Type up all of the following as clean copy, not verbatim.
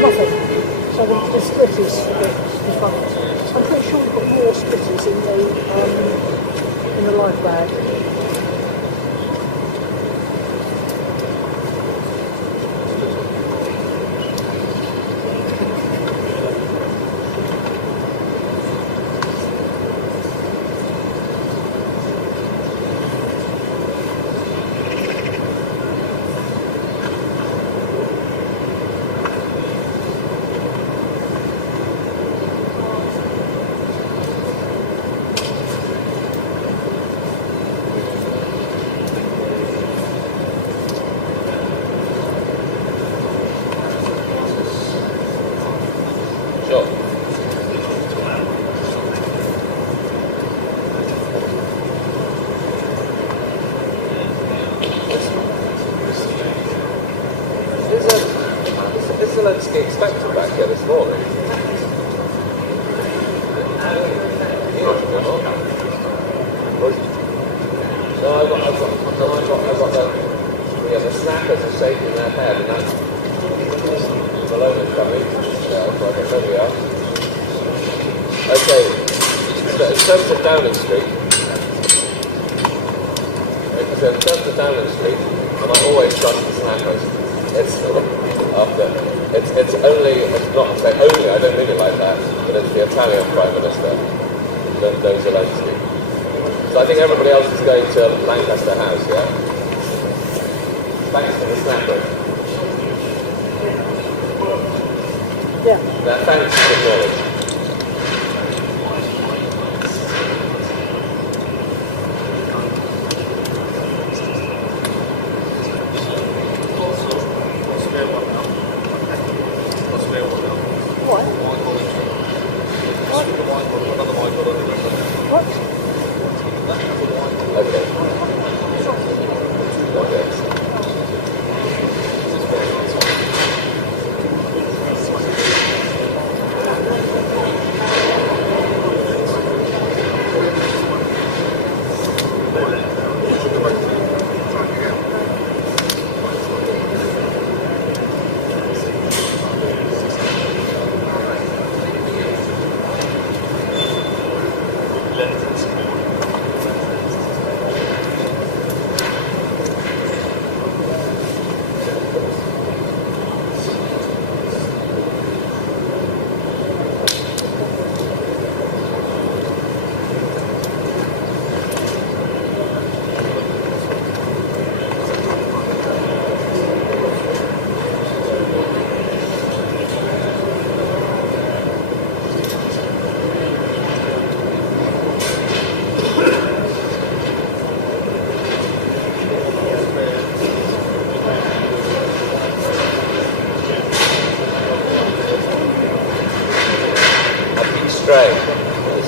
Nothing. So the split is a bit defunct. I'm pretty sure we've got more splitters in the live bag. Is Zelensky expected back here this morning? No, I've got the snappers are shaking their head, and that's Meloni's coming. Yeah, so there we are. Okay, so in terms of Downing Street, I might always trust the snappers. It's only, it's not to say only, I don't mean it like that, but it's the Italian Prime Minister, Zelensky. So I think everybody else is going to Lancaster House, yeah? Thanks to the snappers. Yeah. Now, thanks to the knowledge.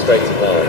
Straight to there.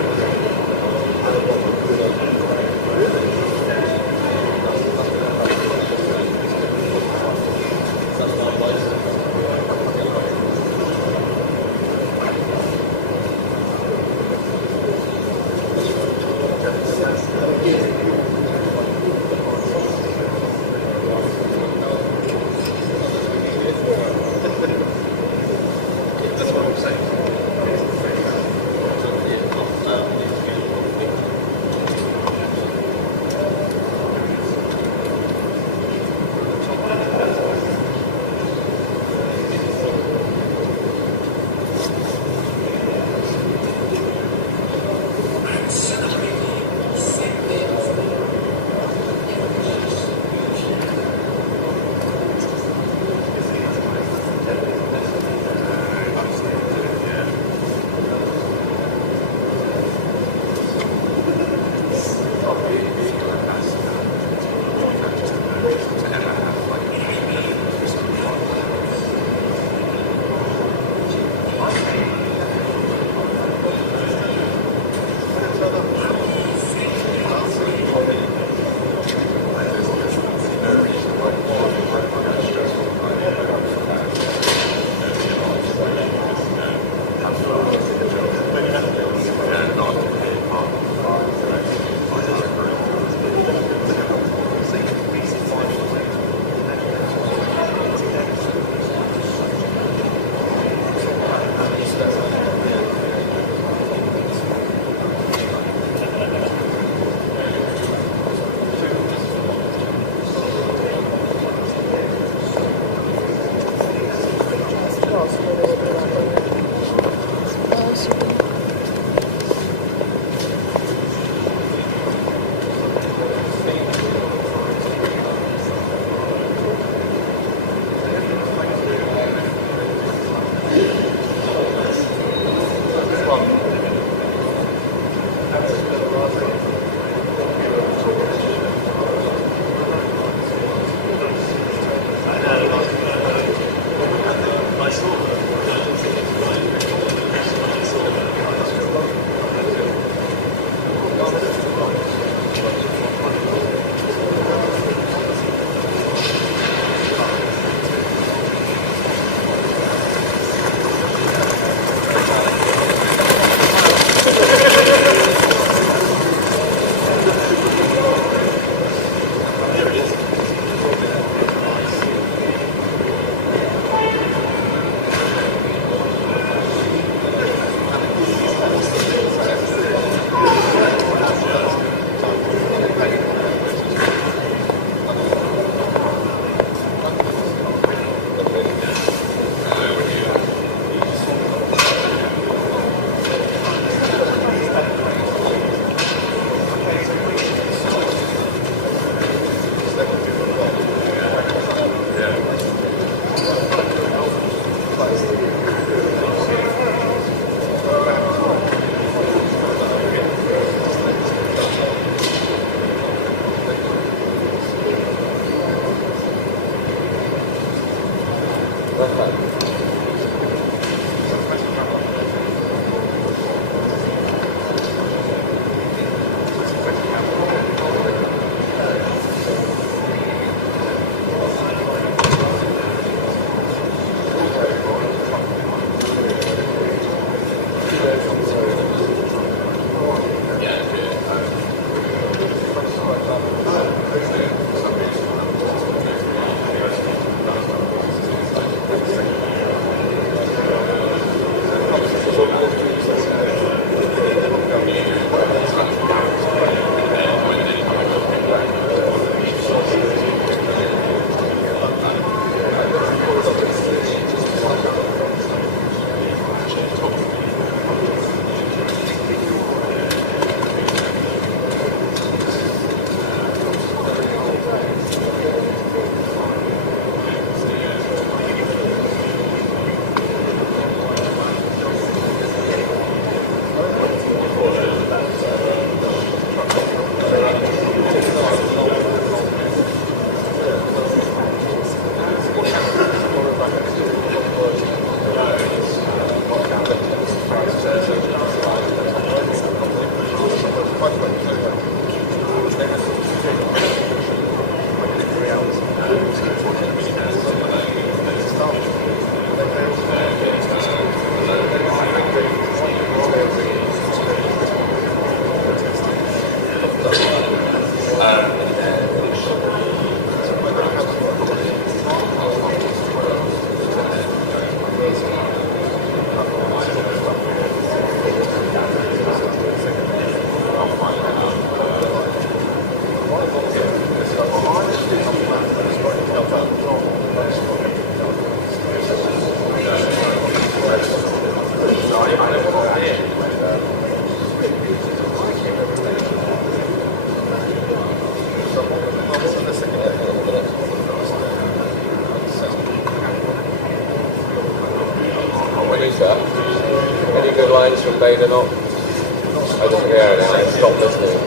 Any good lines from Bader? Not? I didn't hear it. I stopped listening.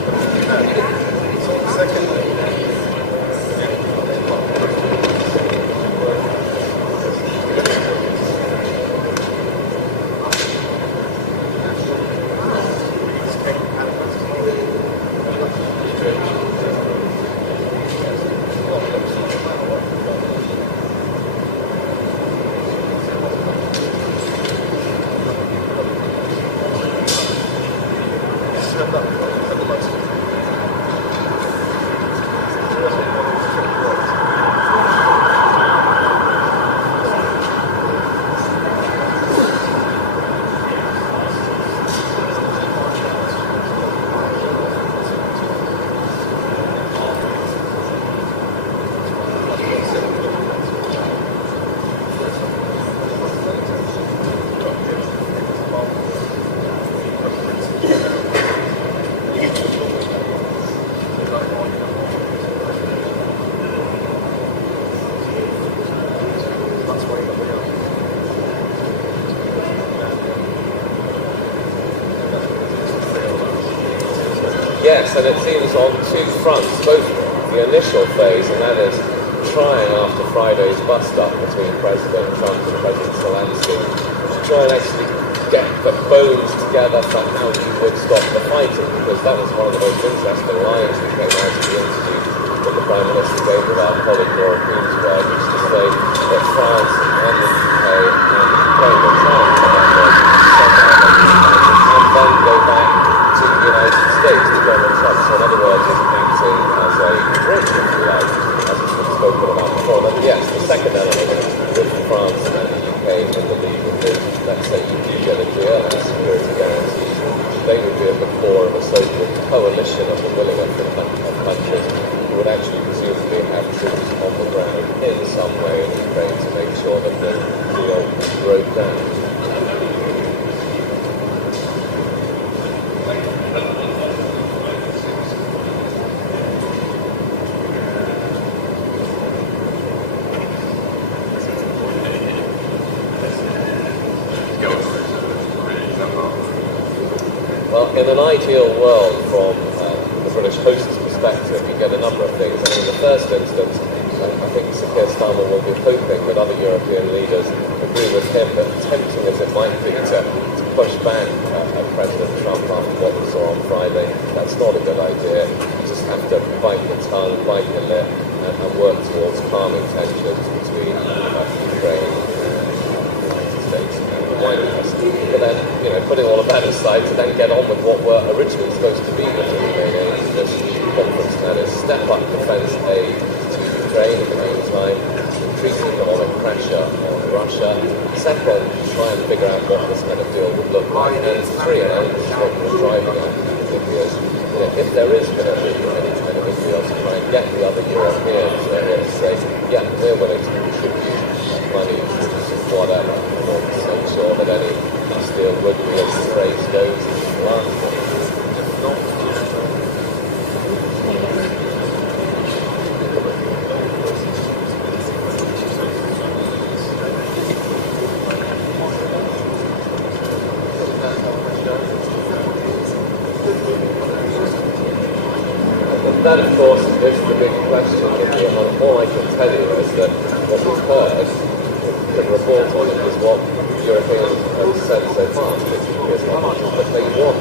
Yes, and it seems on two fronts, both the initial phase, and that is trying after Friday's bust-up between President Trump and President Zelensky to try and actually get the bones together for how he would stop the fighting, because that was one of the most interesting lines that came out of the interview that the Prime Minister gave with our colleague Laura Queensberg, which is to say that France and the UK and Ukraine were trying to come up with and then go back to the United States to Donald Trump. So in other words, acting as a bridge, if you like, as has been spoken about before. But yes, the second element with France and the UK in the lead would be, let's say you do get a deal and security guarantees, they would be at the core of a so-called coalition of the willing of countries who would actually presumably have troops on the ground in some way in Ukraine to make sure that the deal broke down. Well, in an ideal world, from the British host's perspective, you get a number of things. I mean, in the first instance, I think Keir Starmer will be hoping that other European leaders agree with him, but tempting as it might be to push back President Trump after what we saw on Friday, that's not a good idea. You just have to bite the tongue, bite the lip, and work towards calming tensions between Ukraine and the United States and the wider West. But then, putting all of that aside, to then get on with what were originally supposed to be the two main aims of this conference, and that is step up defence aid to Ukraine in the meantime, increase economic pressure on Russia, second, try and figure out what this kind of deal would look like, and three, and I think this is what we're driving at, because if there is going to be any kind of deal to try and get the other Europeans to say, yeah, we're willing to contribute money, whatever, in order to make sure that any peace deal would be, as the phrase goes, lasting. If not, that, of course, is the big question. All I can tell you is that what we've heard, can report on it, is what Europeans have said so far, that they want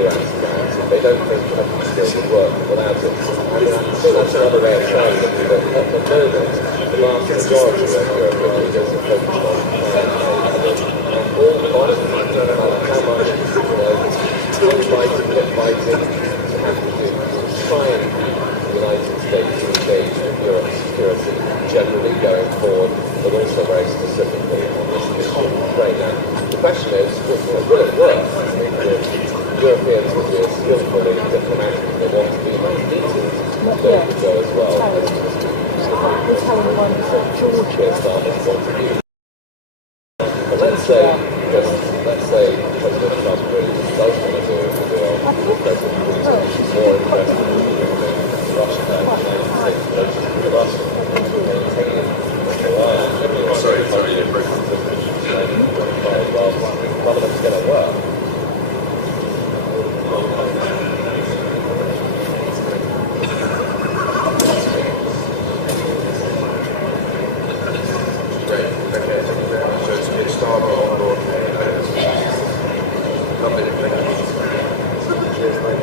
US gas. They don't think that it would work without it. I think that's another way of saying that at the moment, the vast majority of European leaders are focused on and all costs, no matter how much, fighting, to have to do. Try and the United States engage with Europe's security generally going forward, but also very specifically on this issue of Ukraine. Now, the question is, will it work? I mean, the Europeans will be as skillfully diplomatic as they want to be. Those meetings don't go as well. We're telling the one that Georgia. But let's say President Trump really does want to do a deal with President Putin, more interested in Russia and the United States relations with Russia, maintaining the line. Sorry, well, none of it's going to work. Great. Okay, thank you very much. So it's Keir Starmer on board. Lovely to thank you. Cheers, mate.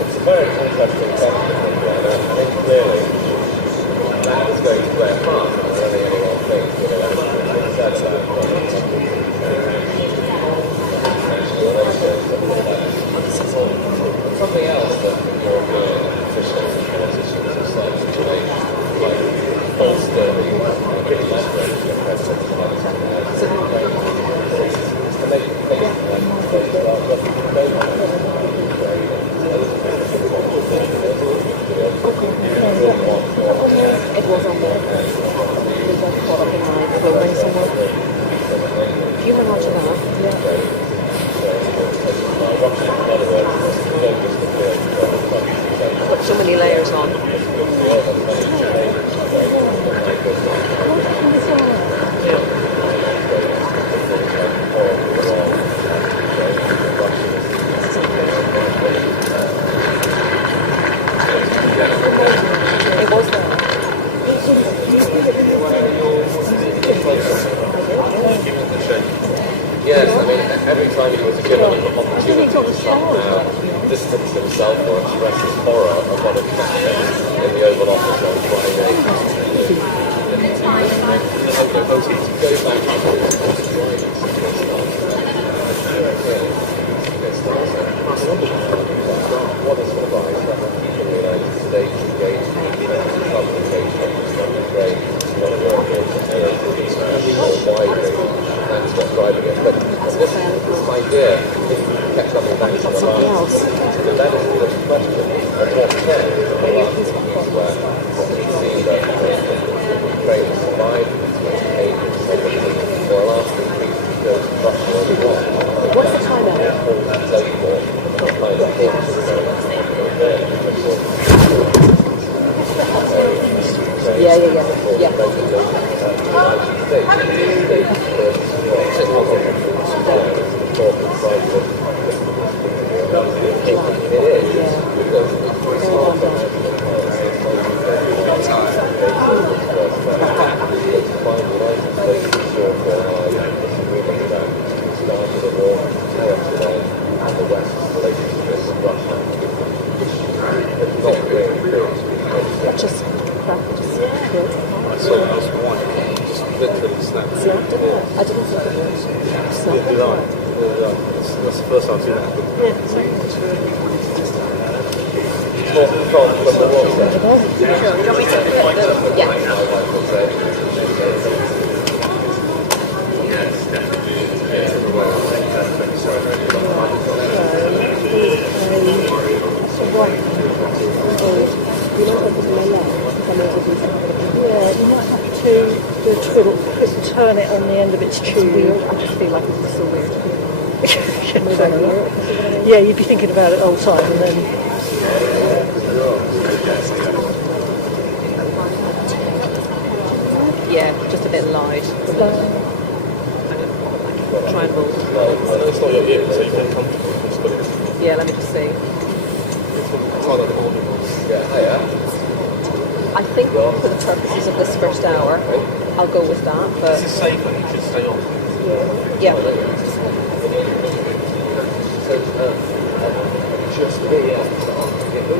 It's a very interesting question, I think clearly that is going to play a part. I don't think anyone thinks, anything said about something else that European officials and politicians have said, which may bolster the leverage that President Zelensky has to make the case that they don't It was on there. We got caught up in my filming somewhere. Do you remember watching that? Put so many layers on. It was there. Yes, I mean, every time he was given an opportunity to somehow distance himself or express his horror of what had happened in the Oval Office on Friday, go back to what is surprised that the United States engaged in publication of Ukraine, one of Europe's errors, more widely. That's what's driving it. But this idea, if you kept coming back to the last, the legislative question of what can the last weeks where we've seen that Ukraine survived between aid and sovereignty, or last week because Russia was wrong. What's the time out? Yeah. Just practice. Good. I saw that was one. Just literally snapped. Yeah, didn't it? I didn't think it was. So, Yeah, did I? That's the first time I've seen that happen. yeah, sorry. From the water. Sure. Do you want me to put the... Yeah. Yeah, you might have to do a quick turn it on the end of its tube. Weird. I just feel like it's so weird. Yeah, you'd be thinking about it all the time, and then Yeah, just a bit loud. Try and move. I know it's not your ear, so you feel comfortable. Just put it. Yeah, let me just see. It's hard to hold it. Yeah. I think for the purposes of this first hour, I'll go with that. But This is safer. You should stay on. yeah, Just be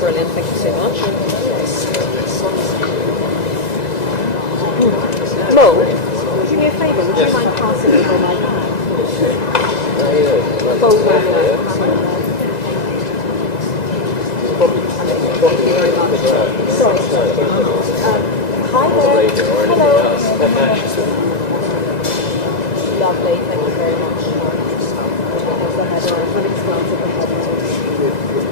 brilliant. Thank you so much. Mo, do me a favour. Would you mind passing over my bag? Phone number. Sorry. Hi there. Hello. Lovely. Thank you very much. That's the header. I'm really glad at the header.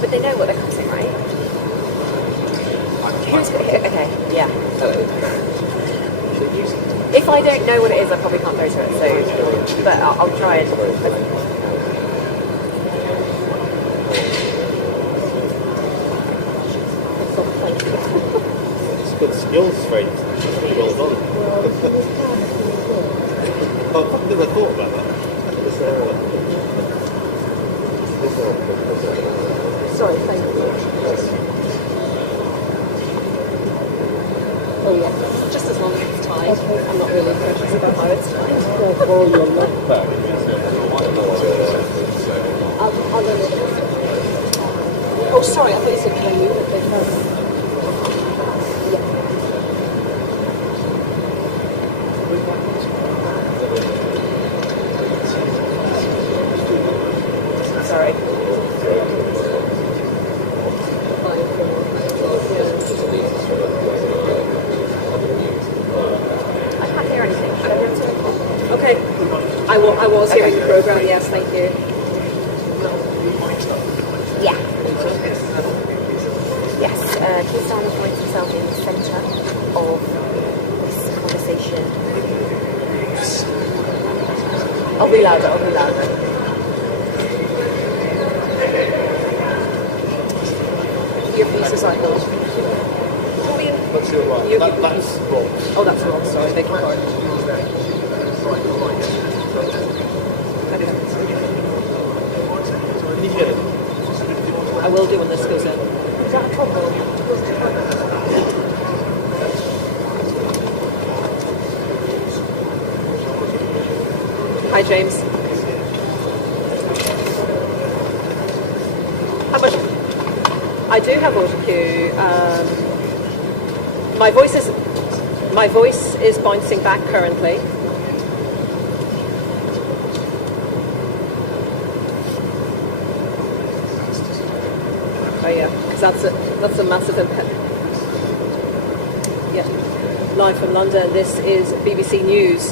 But they know what they're cutting, right? Okay. Yeah. If I don't know what it is, I probably can't go to it. So, but I'll try and. It's good skills, Fred. It's really well done. I've never thought about that. Sorry, thank you. Oh yeah, just as long as it's tied. Okay. I'm not really precious about how it's tied. all your left back. I'll go with it. Oh, sorry, I thought you said can I move it? Yeah. Sorry. I can't hear anything. Should I be able to? Okay. I was hearing the program. Yes, thank you. Yeah. Yes. Keir Starmer finds himself in the centre of this conversation. I'll be louder. Your pieces I thought. That's your right. That's wrong. Oh, that's wrong. Sorry, beg your pardon. I will do when this goes in. Is that a problem? Hi, James. How much? I do have auto cue. My voice is bouncing back currently. Oh yeah, because that's a massive impact. Yeah, live from London. This is BBC News.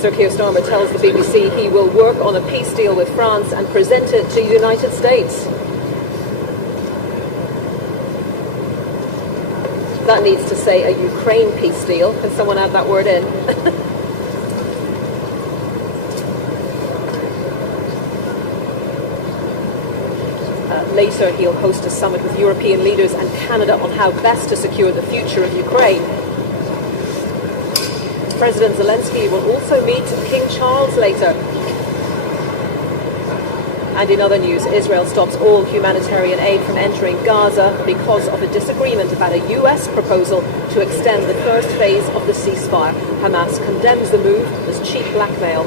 Sir Keir Starmer tells the BBC he will work on a peace deal with France and present it to the United States. That needs to say a Ukraine peace deal. Can someone add that word in? Later, he'll host a summit with European leaders and Canada on how best to secure the future of Ukraine. President Zelensky will also meet King Charles later. And in other news, Israel stops all humanitarian aid from entering Gaza because of a disagreement about a US proposal to extend the first phase of the ceasefire. Hamas condemns the move as cheap blackmail.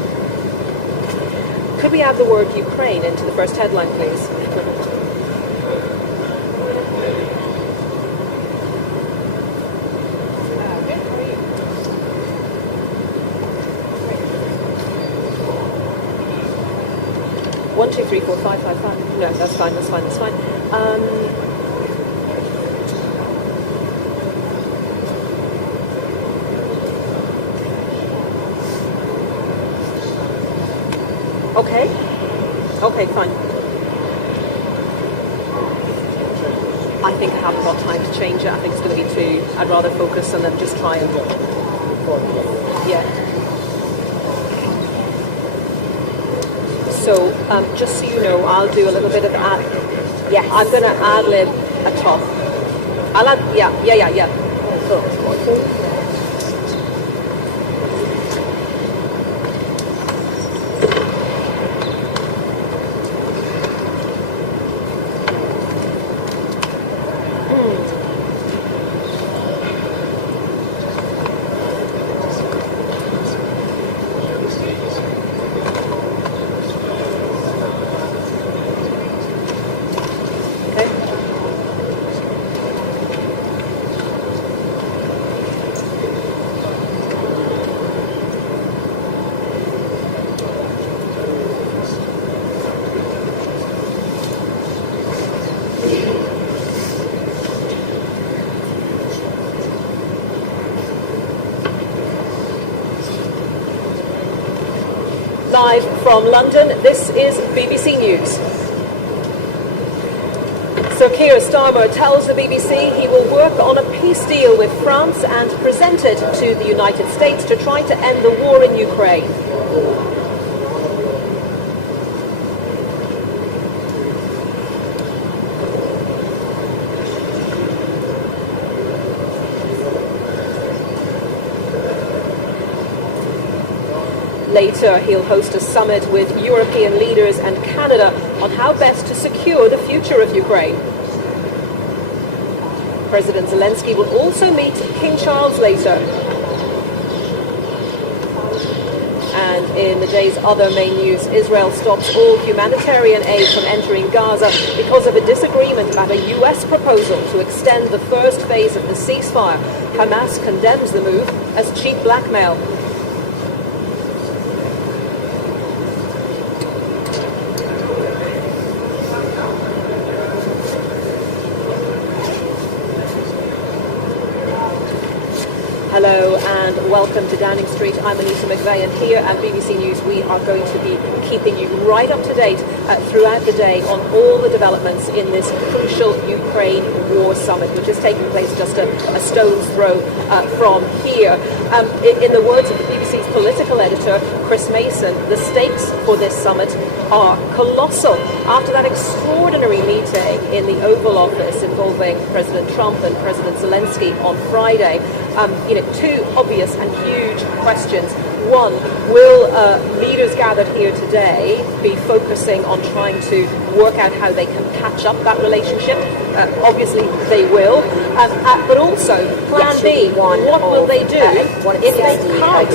Could we add the word Ukraine into the first headline, please? One, two, three, four, five, five, five. No, that's fine. That's fine. That's fine. Okay. Okay, fine. I think I haven't got time to change it. I think it's going to be too. I'd rather focus and then just try and. Yeah. So, just so you know, I'll do a little bit of yeah, I'm going to ad-lib a top. I'll add, yeah. Cool. Live from London, this is BBC News. So Keir Starmer tells the BBC he will work on a peace deal with France and present it to the United States to try to end the war in Ukraine. Later, he'll host a summit with European leaders and Canada on how best to secure the future of Ukraine. President Zelensky will also meet King Charles later. And in the day's other main news, Israel stops all humanitarian aid from entering Gaza because of a disagreement about a US proposal to extend the first phase of the ceasefire. Hamas condemns the move as cheap blackmail. Hello and welcome to Downing Street. I'm Anita McVeigh, and here at BBC News we are going to be keeping you right up to date throughout the day on all the developments in this crucial Ukraine war summit, which is taking place just a stone's throw from here. In the words of the BBC's political editor, Chris Mason, the stakes for this summit are colossal. After that extraordinary meeting in the Oval Office involving President Trump and President Zelensky on Friday, two obvious and huge questions. One, will leaders gathered here today be focusing on trying to work out how they can patch up that relationship? Obviously they will. But also, plan B, what will they do if they can't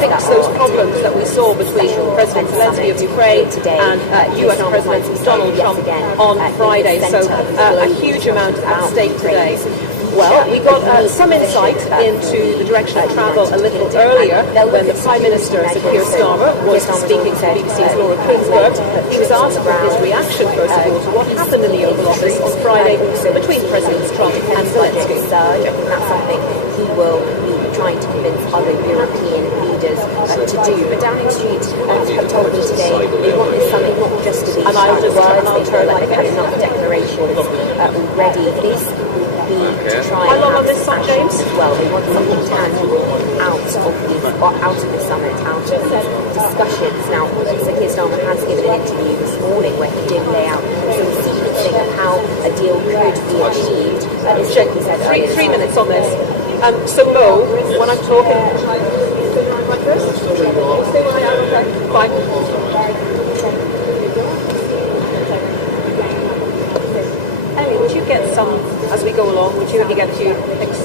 fix those problems that we saw between President Zelensky of Ukraine and US President Donald Trump on Friday? So a huge amount at stake today. Well, we got some insight into the direction of travel a little earlier when the Prime Minister, Keir Starmer, was speaking to BBC's Laura Kunsberg. He was asked for his reaction, first of all, to what happened in the Oval Office on Friday between Presidents Trump and Zelensky. I think that's something he will be trying to convince other European leaders to do. But Downing Street have told me today they want this summit not just to be words. They feel like they've had enough declarations already. This will be to try How long and on this have side, James? as well. They want something tangible out of the summit, out of these discussions. Now, so Keir Starmer has given an interview this morning where he did lay out some sequencing of how a deal could be achieved. He said Three minutes on this. So Mo, when I'm talking like this, stay where I am, okay? Fine. Ellie, would you get some, as we go along, would you maybe get a few pics?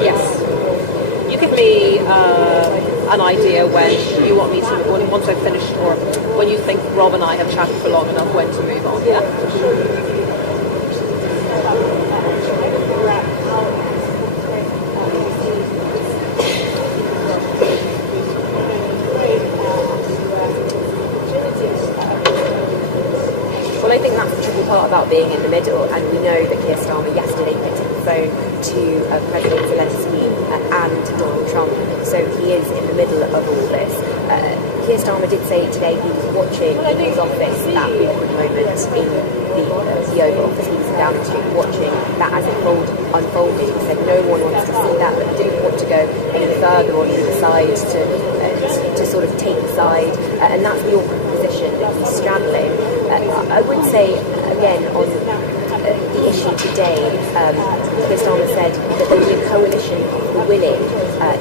Yes. You give me an idea when you want me to, once I've finished, or when you think Rob and I have chatted for long enough, when to move on, yeah? Well, I think that's the tricky part about being in the middle, and we know that Keir Starmer yesterday picked up the phone to President Zelensky and Donald Trump, so he is in the middle of all this. Keir Starmer did say today he was watching in his office that awkward moment in the Oval Office. He was down the street watching that as it unfolded. He said no one wants to see that, but he didn't want to go any further on either side to sort of take the side, and that's the awkward position that he's straddling. I would say, again, on the issue today, Keir Starmer said that there would be a coalition of the willing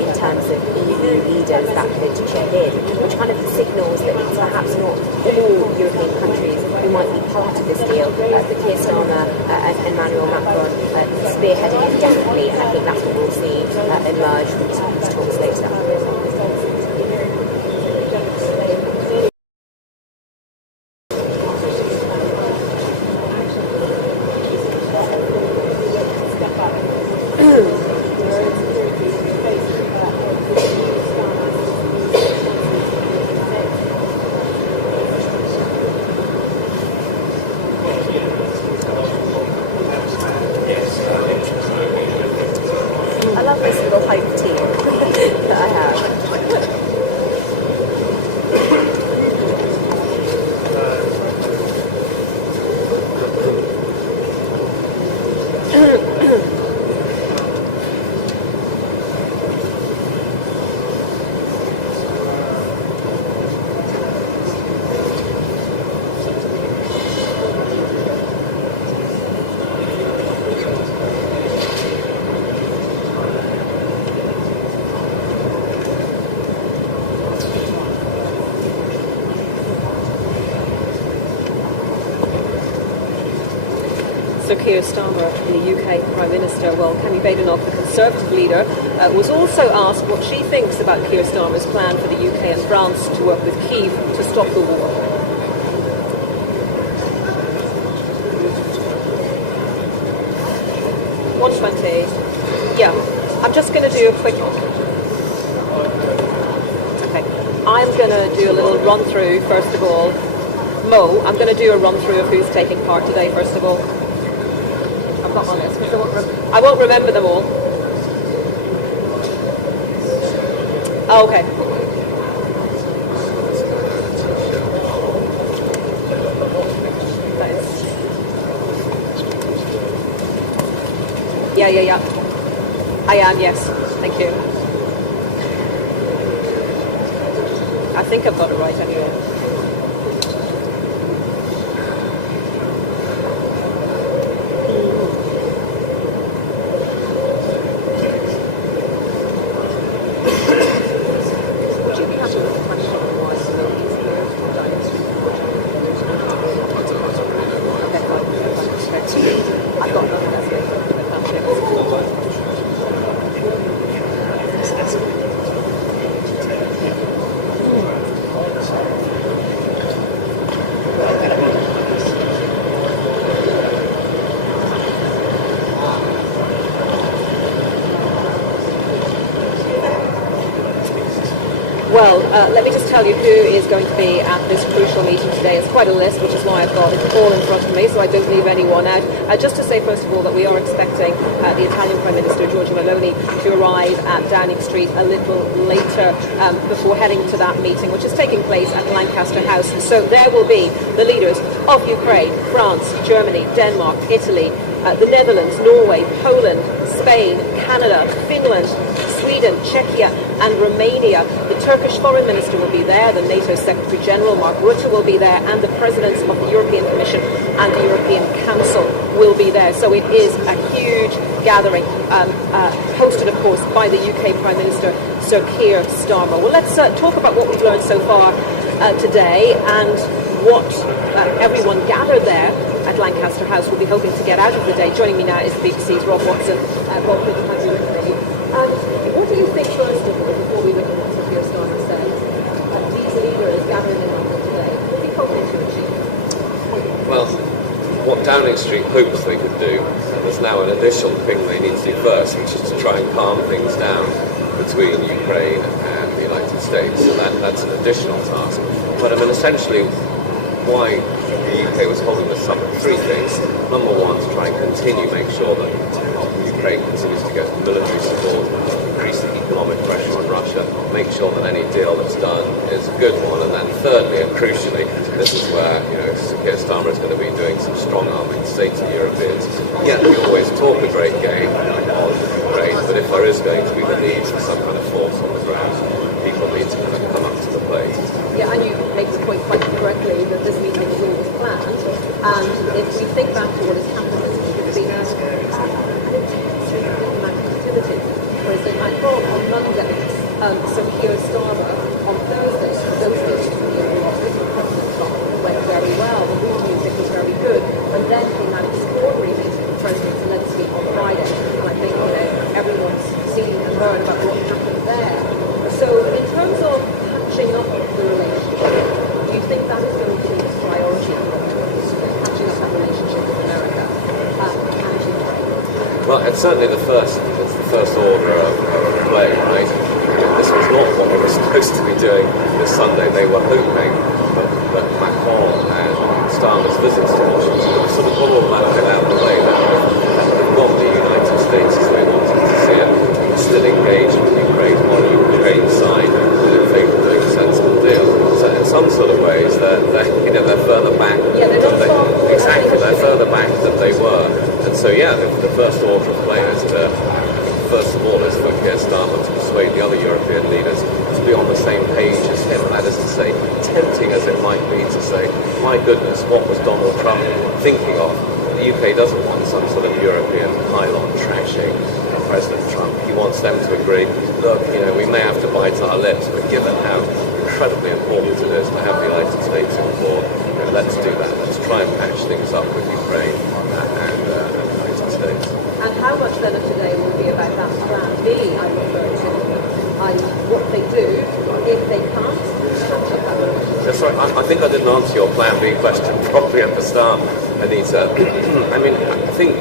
in terms of EU leaders that could chip in, which kind of signals that it's perhaps not all European countries who might be part of this deal, but Keir Starmer and Emmanuel Macron spearheading it definitely, and I think that's what we'll see emerge from these talks later. I love this little hype team that I have. So Keir Starmer, the UK Prime Minister, well, Cammy Badenoch, the Conservative leader, was also asked what she thinks about Keir Starmer's plan for the UK and France to work with Kyiv to stop the war. Yeah, I'm just going to do a quick... Okay, I'm going to do a little run-through, first of all. Mo, I'm going to do a run-through of who's taking part today, first of all. I've got my list, because I won't remember them all. Oh, okay. Yeah. I am, yes. Thank you. I think I've got it right anyway. Would you be happy with the question otherwise? Okay, fine. I've got none of that. Well, let me just tell you who is going to be at this crucial meeting today. It's quite a list, which is why I've got it all in front of me, so I don't leave anyone out. Just to say, first of all, that we are expecting the Italian Prime Minister, Giorgia Meloni, to arrive at Downing Street a little later before heading to that meeting, which is taking place at Lancaster House. And so there will be the leaders of Ukraine, France, Germany, Denmark, Italy, the Netherlands, Norway, Poland, Spain, Canada, Finland, Sweden, Czechia and Romania. The Turkish Foreign Minister will be there, the NATO Secretary General Mark Rutte will be there, and the Presidents of the European Commission and the European Council will be there. So it is a huge gathering, hosted, of course, by the UK Prime Minister, Sir Keir Starmer. Well, let's talk about what we've learned so far today and what everyone gathered there at Lancaster House will be hoping to get out of the day. Joining me now is the BBC's Rob Watson. Rob, good to have you with me. What do you think, first of all, before we look at what Sir Keir Starmer says, these leaders gathering in London today, what are you hoping to achieve? Well, what Downing Street hopes they could do, and there's now an additional thing they need to do first, which is to try and calm things down between Ukraine and the United States. So that's an additional task. But I mean, essentially, why the UK was holding this summit, three things. Number one, to try and continue make sure that Ukraine continues to get military support, increase the economic pressure on Russia, make sure that any deal that's done is a good one. And then thirdly, and crucially, this is where Sir Keir Starmer is going to be doing some strong arming to say to the Europeans, yeah, we always talk a great game on Ukraine, but if there is going to be the need for some kind of force on the ground, people need to kind of come up to the plate. Yeah, and you make the point quite correctly that this meeting is always planned, and if we think back to what has happened this week, it's been an intense amount of activity. For instance, Macron on Monday, Sir Keir Starmer on Thursday, those days to the office of President Trump went very well, the mood music was very good, and then came an extraordinary meeting with President Zelensky on Friday, and I think everyone's seen and heard about what happened there. So in terms of patching up the relationship, do you think that is going to be a priority for them, patching up that relationship with America and Ukraine? Well, it's certainly the first order of play, right? This was not what they were supposed to be doing this Sunday. They were hoping that Macron and Starmer's visits to Washington would sort of got all that bit out of the way. They've got the United States as they wanted to see it, still engaged with Ukraine on Ukraine's side and in favour of doing a sensible deal. So in some sort of ways, they're further back. Yeah, exactly, they're further back than they were. And so, yeah, the first order of play is to, first of all, is for Keir Starmer to persuade the other European leaders to be on the same page as him. That is to say, tempting as it might be to say, my goodness, what was Donald Trump thinking of? The UK doesn't want some sort of European pylon trashing President Trump. He wants them to agree, look, we may have to bite our lips, but given how incredibly important it is to have the United States on board, let's do that. Let's try and patch things up with Ukraine and the United States. And how much then of today will be about that plan B I referred to, what they do if they can't patch up that relationship? Yeah, sorry, I think I didn't answer your plan B question properly at the start, Anita. I mean, I think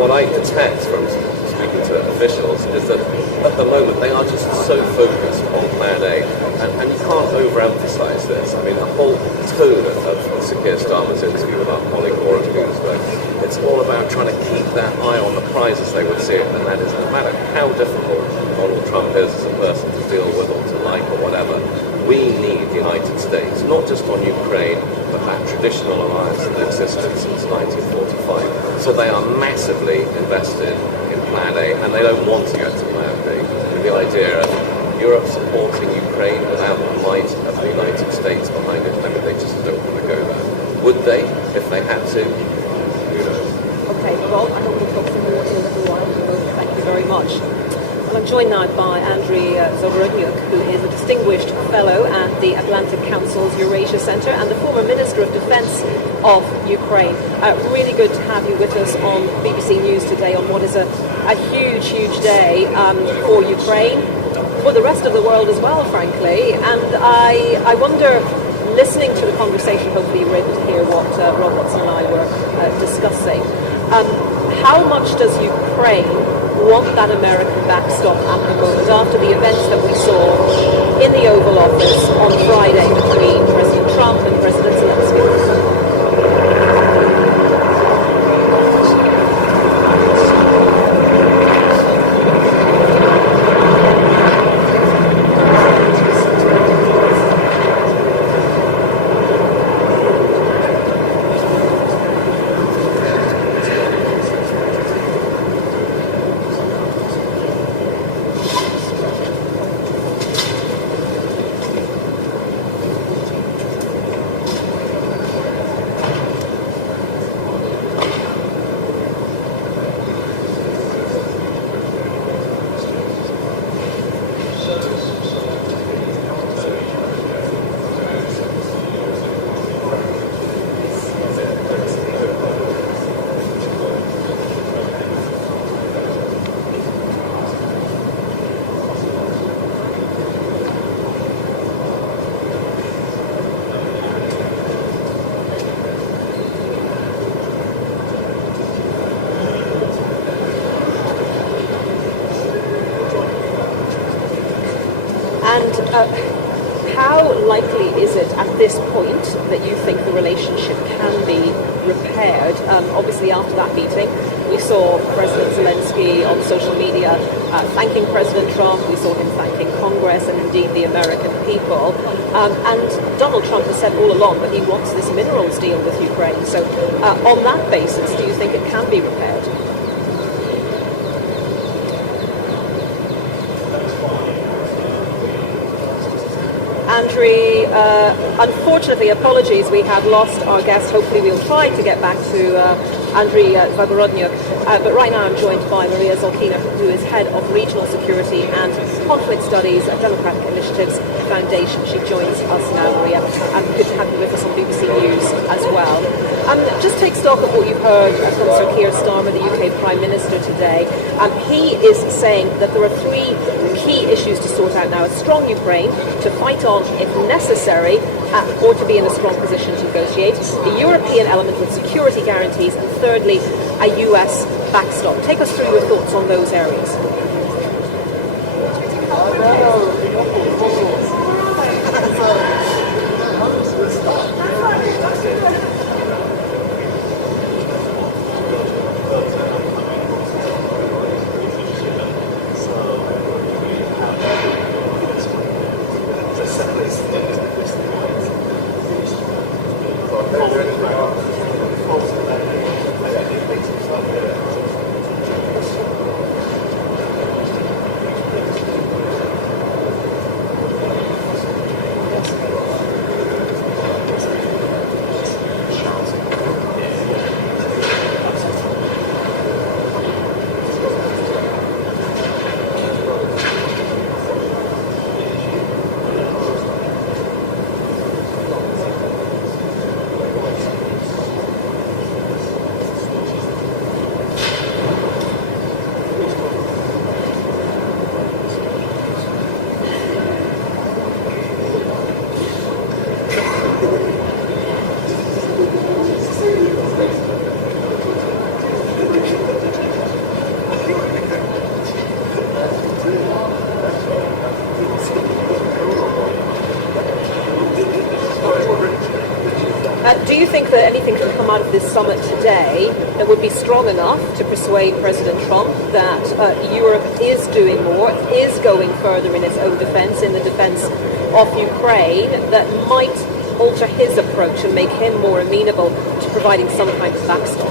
what I detect from speaking to officials is that at the moment they are just so focused on plan A, and you can't overemphasize this. I mean, the whole tone of Sir Keir Starmer's interview with our colleague Laura Kingsburg, it's all about trying to keep that eye on the prize, as they would see it, and that is no matter how difficult Donald Trump is as a person to deal with or to like or whatever, we need the United States, not just on Ukraine, but that traditional alliance that existed since 1945. So they are massively invested in Plan A, and they don't want to go to Plan B. With the idea of Europe supporting Ukraine without the might of the United States behind it, I mean, they just don't want to go there. Would they, if they had to? Who knows? Okay, Rob, I hope we'll talk some more in a little while. Thank you very much. Well, I'm joined now by Andriy Zagorodnyuk, who is a distinguished fellow at the Atlantic Council's Eurasia Centre and the former Minister of Defence of Ukraine. Really good to have you with us on BBC News today on what is a huge, huge day for Ukraine, for the rest of the world as well, frankly. And I wonder, listening to the conversation, hopefully you were able to hear what Rob Watson and I were discussing, how much does Ukraine want that American backstop at the moment after the events that we saw in the Oval Office on Friday between President Trump and President Zelensky? How likely is it at this point that you think the relationship can be repaired? Obviously, after that meeting, we saw President Zelensky on social media thanking President Trump. We saw him thanking Congress and indeed the American people. And Donald Trump has said all along that he wants this minerals deal with Ukraine. So on that basis, do you think it can be repaired? Andriy, unfortunately, apologies, we have lost our guest. Hopefully we'll try to get back to Andriy Zagorodnyuk. But right now I'm joined by Maria Zolkina, who is Head of Regional Security and Conflict Studies at Democratic Initiatives Foundation. She joins us now, Maria. Good to have you with us on BBC News as well. Just take stock of what you've heard from Sir Keir Starmer, the UK Prime Minister, today. He is saying that there are three key issues to sort out now: a strong Ukraine to fight on if necessary, or to be in a strong position to negotiate, a European element with security guarantees, and thirdly, a US backstop. Take us through your thoughts on those areas. Do you think that anything can come out of this summit today that would be strong enough to persuade President Trump that Europe is doing more, is going further in its own defence, in the defence of Ukraine, that might alter his approach and make him more amenable to providing some kind of backstop?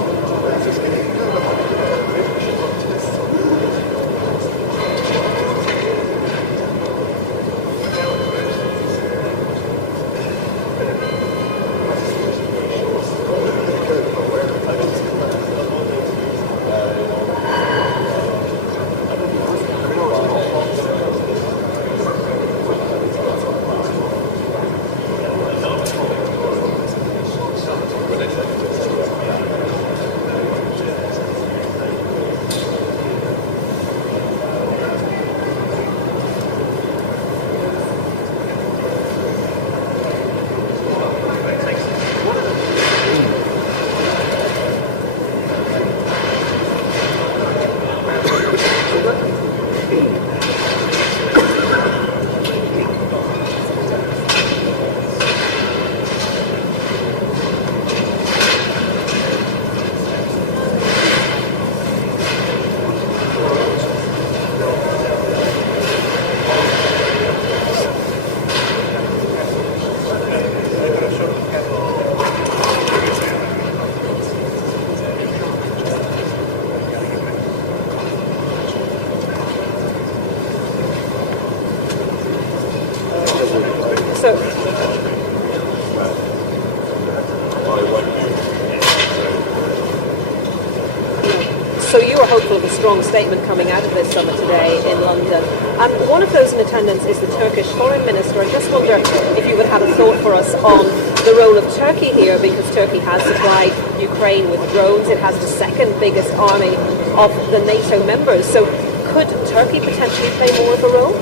So, so you are hopeful of a strong statement coming out of this summit today in London. One of those in attendance is the Turkish Foreign Minister. I just wonder if you would have a thought for us on the role of Turkey here, because Turkey has supplied Ukraine with drones. It has the second biggest army of the NATO members. So could Turkey potentially play more of a role?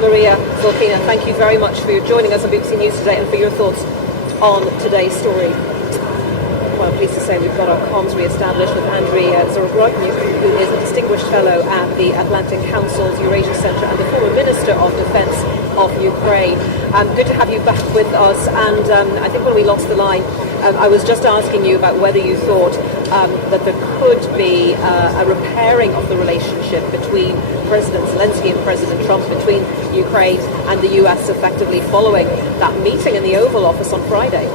Maria Volpina, thank you very much for joining us on BBC News today and for your thoughts on today's story. Well, I'm pleased to say we've got our comms re-established with Andriy Zorobrotny, who is a distinguished fellow at the Atlantic Council's Eurasia Centre and the former Minister of Defence of Ukraine. Good to have you back with us. And I think when we lost the line, I was just asking you about whether you thought that there could be a repairing of the relationship between President Zelensky and President Trump, between Ukraine and the US, effectively following that meeting in the Oval Office on Friday.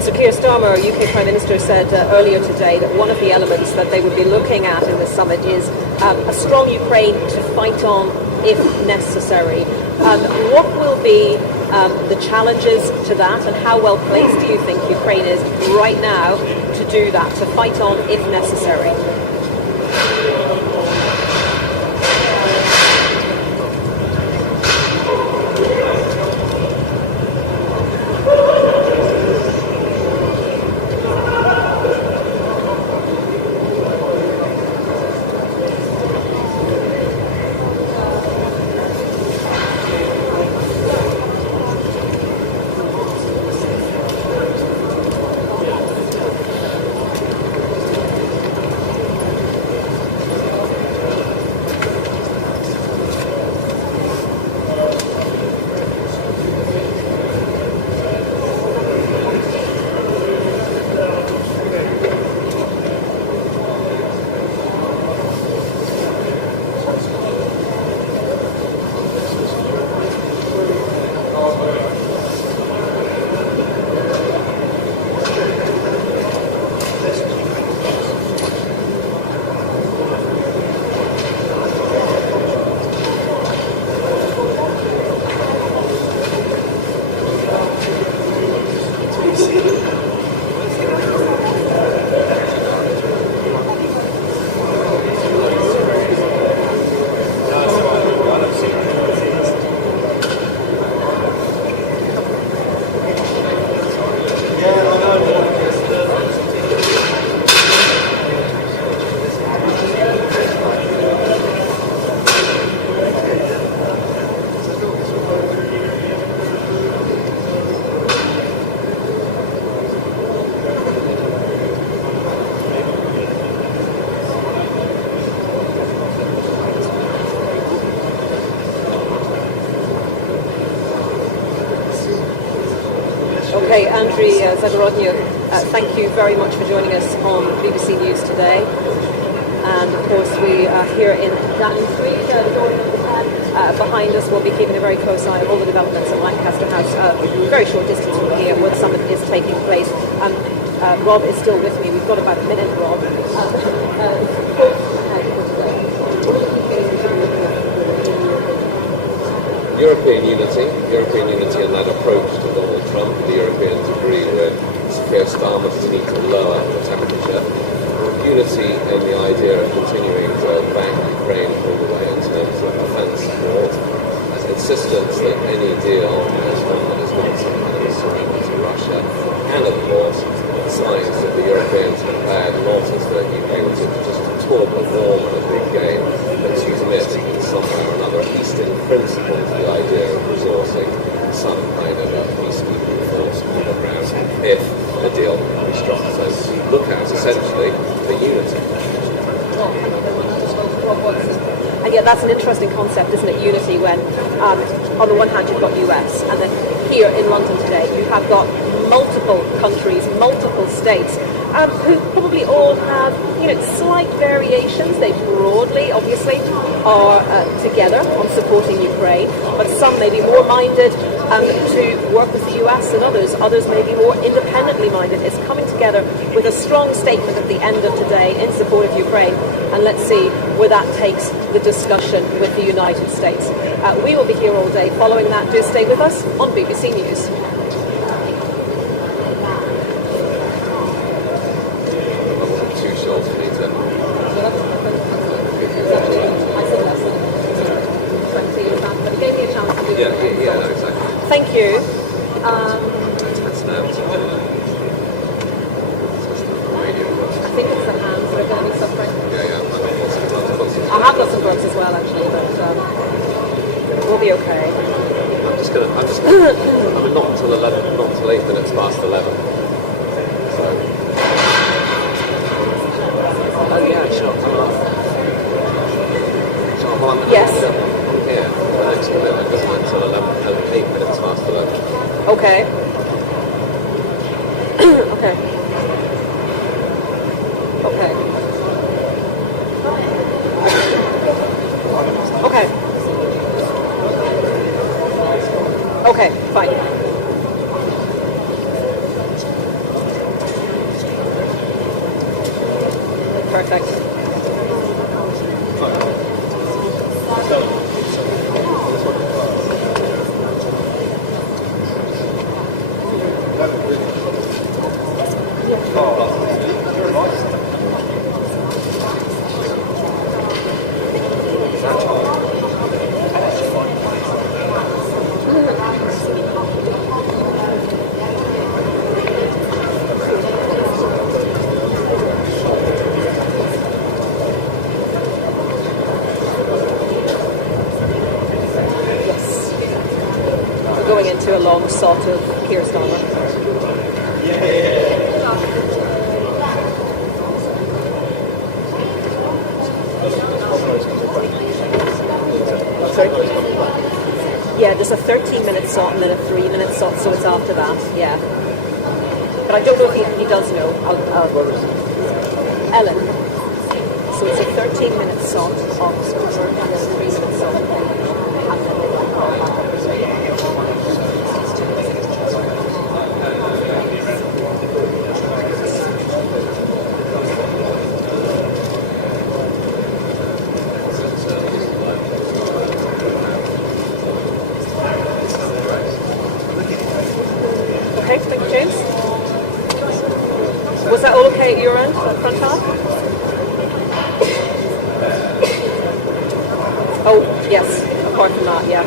So Keir Starmer, UK Prime Minister, said earlier today that one of the elements that they would be looking at in this summit is a strong Ukraine to fight on if necessary. What will be the challenges to that, and how well placed do you think Ukraine is right now to do that, to fight on if necessary? Dmitry Zagorodny, thank you very much for joining us on BBC News today. And of course, we are here in Downing Street. The door number 10 behind us will be keeping a very close eye on all the developments at Lancaster House, a very short distance from here, where the summit is taking place. Rob is still with me. We've got about a minute, Rob. European unity and that approach to Donald Trump. The Europeans agree with Keir Starmer to need to lower the temperature. Unity in the idea of continuing to back Ukraine all the way in terms of defence support. Insistence that any deal is one that is not some kind of surrender to Russia. And of course, signs that the Europeans have had not as the UK was just talk of war and a big game, but to commit in some way or another, at least in principle, to the idea of resourcing some kind of a peacekeeping force on the ground if a deal can be struck. So look at essentially the unity. And yet that's an interesting concept, isn't it, unity, when on the one hand you've got US, and then here in London today you have got multiple countries, multiple states, who probably all have, slight variations. They broadly, obviously, are together on supporting Ukraine, but some may be more minded to work with the US than others. Others may be more independently minded. It's coming together with a strong statement at the end of today in support of Ukraine, and let's see where that takes the discussion with the United States. We will be here all day following that. Do stay with us on BBC News. Thank you. I think it's the hands that are going to be suffering. I have got some gloves as well, actually, but we'll be okay. Not until 11, not until 8 minutes past 11. So. Oh yeah, sure. Yes. Yeah, the next minute doesn't until 11, 8 minutes past 11. Okay. Okay. Okay. Okay. Okay, fine. Perfect. Into a long sort of Keir Starmer. Yeah, there's a 13-minute slot and then a 3-minute slot, so it's after that, yeah. But I don't know if he does know. Ellen. So it's a 13-minute slot on Scooter and then a 3-minute slot. And then we'll call back up. Okay, thank you, James. Was that all okay at your end, that front half? Oh, yes, apart from that, yeah.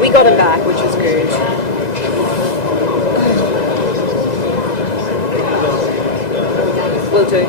We got him back, which was good. Will do.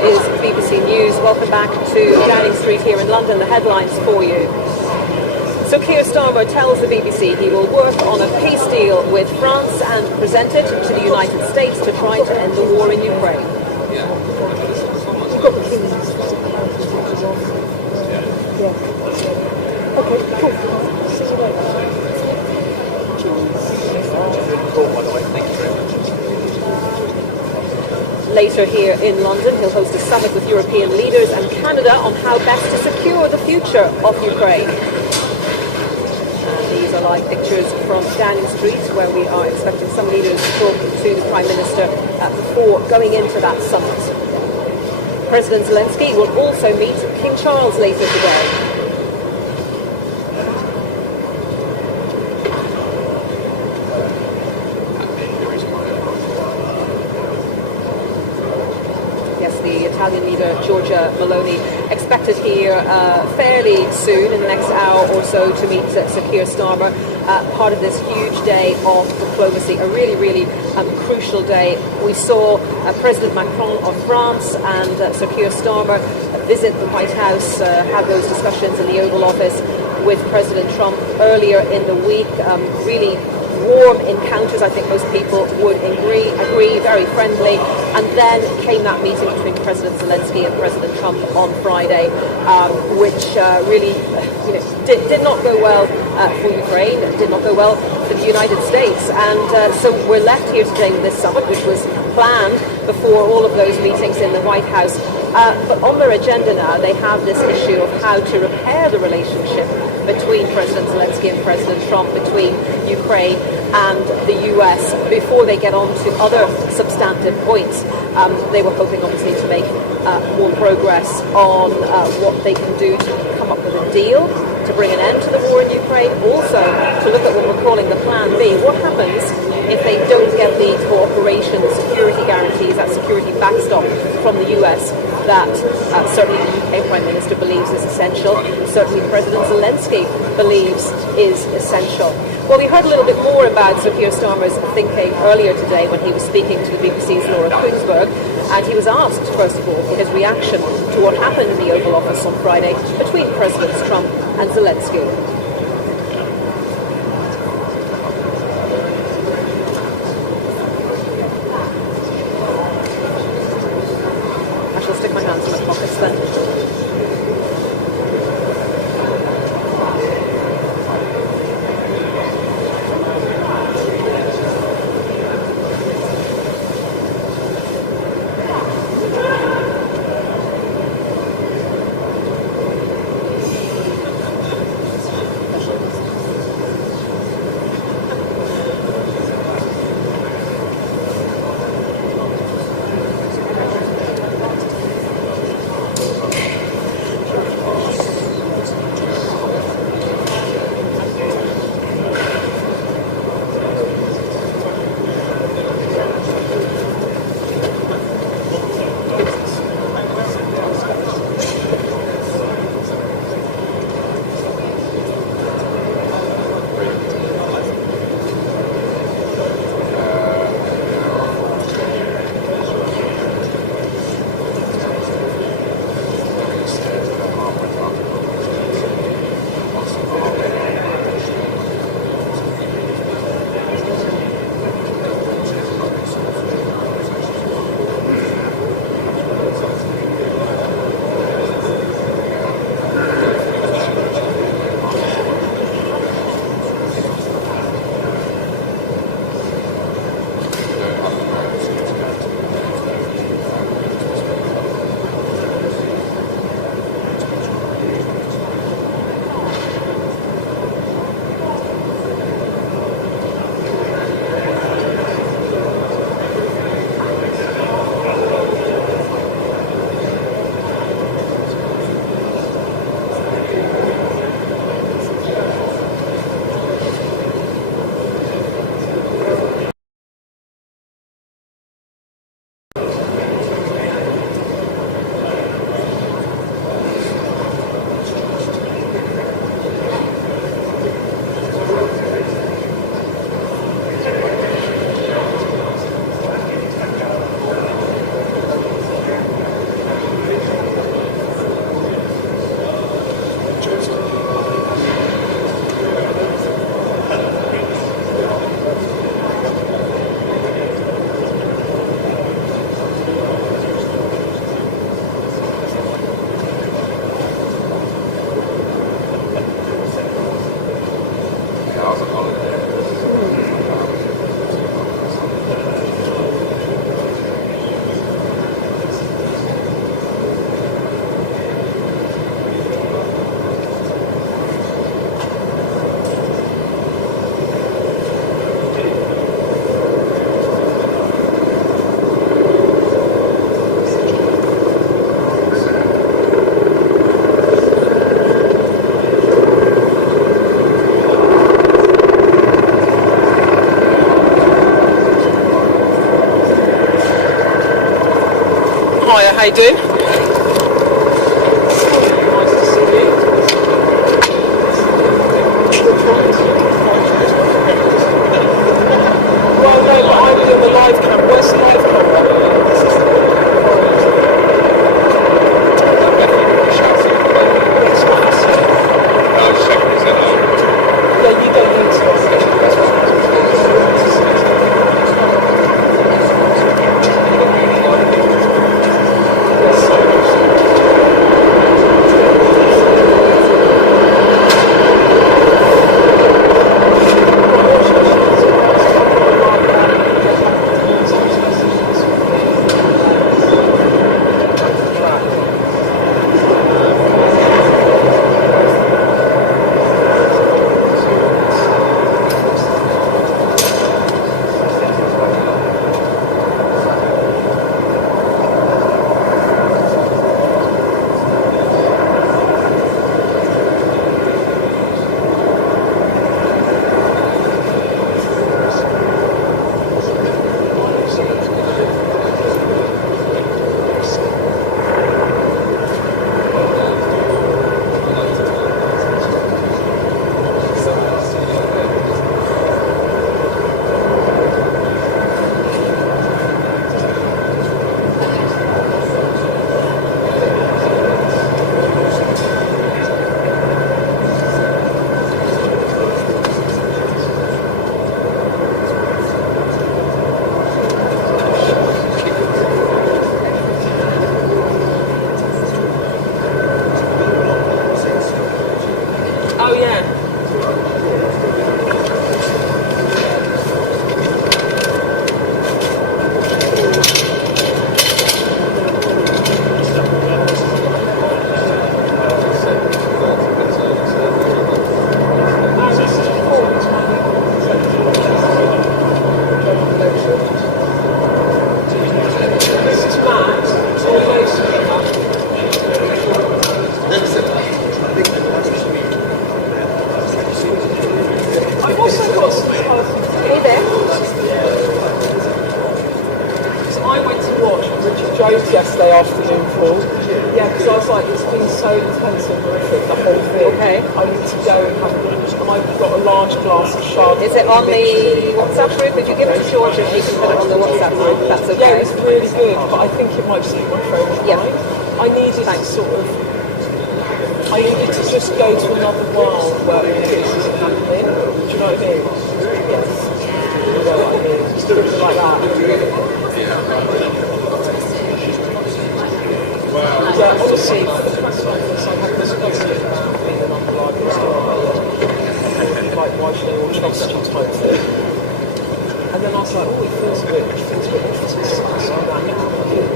is BBC News. Welcome back to Downing Street here in London. The headlines for you. So Keir Starmer tells the BBC he will work on a peace deal with France and present it to the United States to try to end the war in Ukraine. You've got the King's pictures on. Yeah. Okay, cool. See you later. Later here in London, he'll host a summit with European leaders and Canada on how best to secure the future of Ukraine. And these are live pictures from Downing Street, where we are expecting some leaders to talk to the Prime Minister before going into that summit. President Zelensky will also meet King Charles later today. The Italian leader Giorgia Meloni expected here fairly soon, in the next hour or so, to meet Sir Keir Starmer, part of this huge day of diplomacy, a really crucial day. We saw President Macron of France and Sir Keir Starmer visit the White House, have those discussions in the Oval Office with President Trump earlier in the week. Really warm encounters, I think most people would agree, very friendly. And then came that meeting between President Zelensky and President Trump on Friday, which really did not go well for Ukraine, did not go well for the United States. And so we're left here today with this summit, which was planned before all of those meetings in the White House. But on their agenda now, they have this issue of how to repair the relationship between President Zelensky and President Trump, between Ukraine and the US, before they get on to other substantive points. They were hoping, obviously, to make more progress on what they can do to come up with a deal to bring an end to the war in Ukraine, also to look at what we're calling the Plan B. What happens if they don't get the cooperation, the security guarantees, that security backstop from the US that certainly the UK Prime Minister believes is essential, certainly President Zelensky believes is essential. Well, we heard a little bit more about Sir Keir Starmer's thinking earlier today when he was speaking to the BBC's Laura Koonsberg, and he was asked, first of all, for his reaction to what happened in the Oval Office on Friday between Presidents Trump and Zelensky. I shall stick my hands in my pockets then. you doing? Nice to see you. Well, no, but I'm doing the live cam. Where's the live camera? Yeah, you don't need to. Yesterday afternoon call. Yeah, because I was like, it's been so intense and horrific, the whole thing. Okay. I need to go and have a lunch. And I've got a large glass of Chardonnay. Is it on the WhatsApp group? If you give it to Georgia, she can put it on the WhatsApp group. That's okay. Yeah, it's really good, but I think it might just leave my phone behind. Yeah. I needed to sort of, I needed to just go to another world where all this isn't happening. Do you know what I mean? Yes. You know what I mean? Something like that. Yeah, honestly, for the press conference, I had this question about being an unreliable story, like why should they all trust you type thing. And then I was like, oh, it feels a bit interesting to that.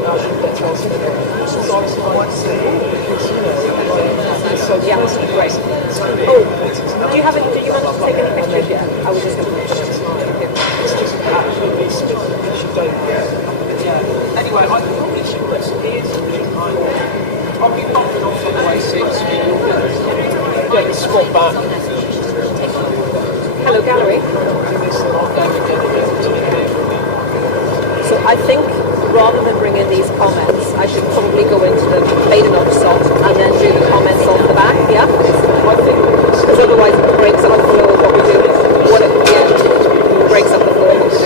I should get to ask it. So I was like, because, you know, it's so pleasant. Great. Oh, do you manage to take any pictures yet? I was just going to finish it. It's just absolutely spitting, which you don't get. Yeah. Anyway, I probably should put some ears in. I'll be popping off on the way 6. Get the squat back. Hello, gallery. So I think rather than bring in these comments, I should probably go into the Baden shot and then do the comments off the back, yeah? I think because otherwise it breaks up the flow of what we do. It breaks up the flow of what we do.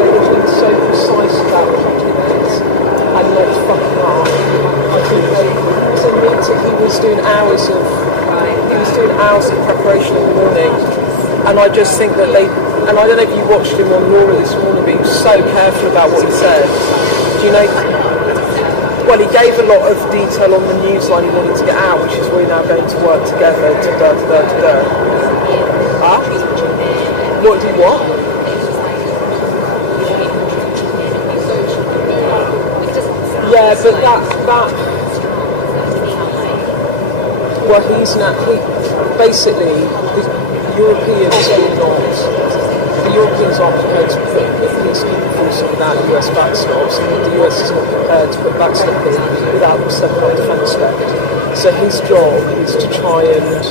We're being so precise about compliments and not fucking up. I think he was doing hours of preparation in the morning, and I just think that and I don't know if you watched him on Laura this morning, but he was so careful about what he said. Do you know? Well, he gave a lot of detail on the news line he wanted to get out, which is we're now going to work together. What do you want? Yeah, but that well, basically the Europeans aren't prepared to put these people forcing without US backstops, and the US is not prepared to put backstop in without them stepping on defence spec. So his job is to try and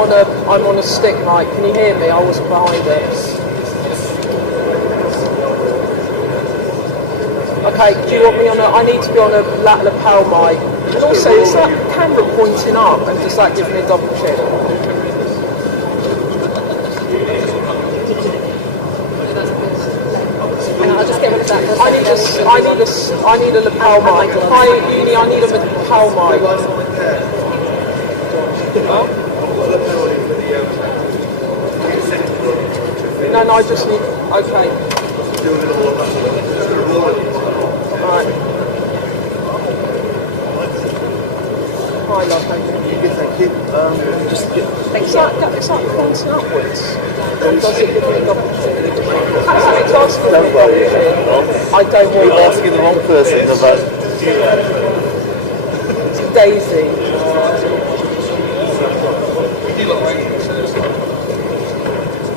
on a stick mic. Can you hear me? I wasn't behind it. Okay, do you want me on a... I need to be on a lapel mic. And also, is that camera pointing up, and does that give me a double check? I'll just get rid of that. I need a lapel mic. Hi, Uni, I need a lapel mic. No, I just need... Okay. Alright. Hi, love, thank you. Thank you. Is that pointing upwards? Or does it give me a double chin? It does give me a double chin. I don't want... You're asking the wrong person about... It's Daisy.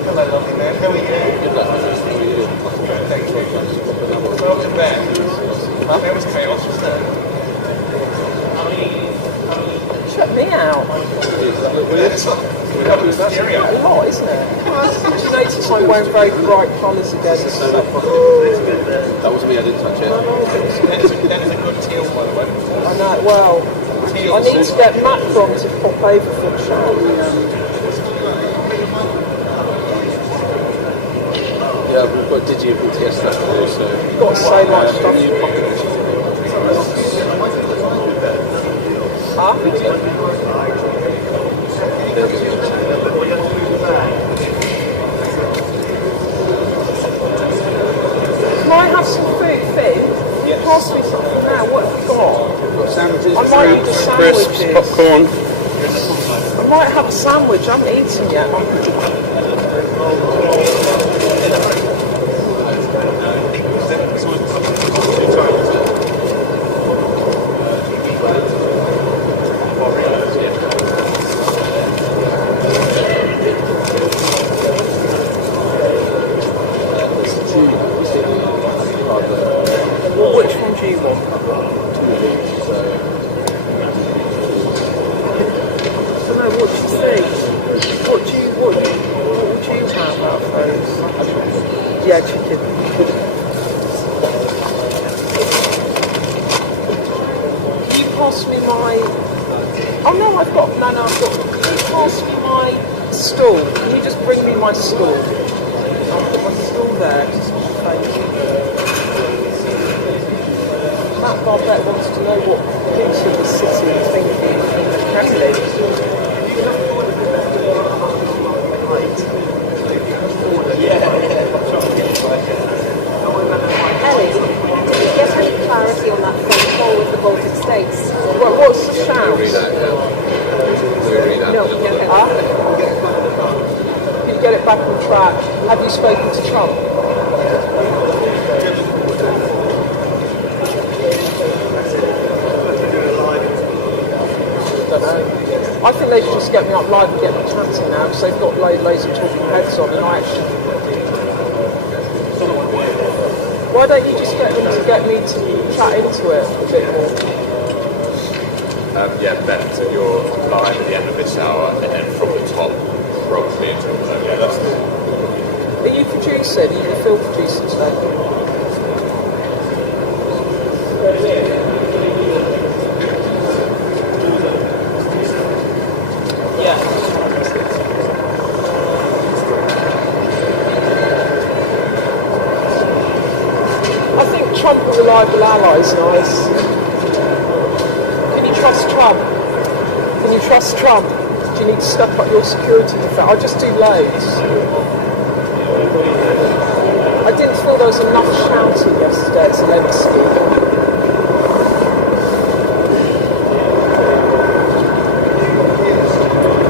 Hello, lovely man. How are you? Thank you. Welcome back. That was chaos, wasn't it? Check me out. Weird. A lot, isn't it? Did you notice I'm wearing very bright colours again? That wasn't me, I didn't touch it. That is a good teal, by the way. I know, well, I need to get Macron to pop over for a chat. Yeah, we've got DigiBTS stuff to do, so... You've got so much stuff. Huh? Can I have some food, Finn? Yes. Pass me something now. What have you got? We've got sandwiches, I might eat the crisps, sandwiches. popcorn. I might have a sandwich. I haven't eaten yet. Well, which one do you want? I don't know, what do you think? What would you have out of those? Yeah, chicken. Can you pass me my... Oh no, I've got... Can you pass me my stool? Can you just bring me my stool? I'll put my stool there. Thank you. Matt Barbette wants to know what Putin was sitting and thinking in the Kremlin. Ellie, did you get any clarity on that phone call with the Baltic states? Well, what's the shout? Read that now. Read that. No, okay. Huh? You get it back on track. Have you spoken to Trump? Don't know. I think they should just get me up live and get me chatting now, because they've got loads of talking heads on, and I actually... Why don't you just get them to get me to chat into it a bit more? Yeah, Ben, so you're live at the end of this hour, and then from the top, probably into the yeah, that's cool. Are you producing? Are you the film producer today? Yeah. I think Trump a reliable ally is nice. Can you trust Trump? Can you trust Trump? Do you need to step up your security defense? I'll just do loads. I didn't feel there was enough shouting yesterday at Zelensky.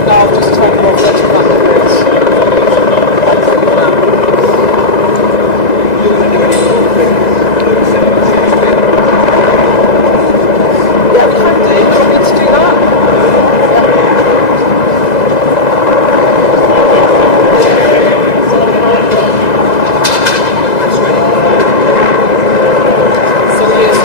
No, I'll just take them off the please. I'll take them out. Yeah, we can do. Do you want me to do that? So here's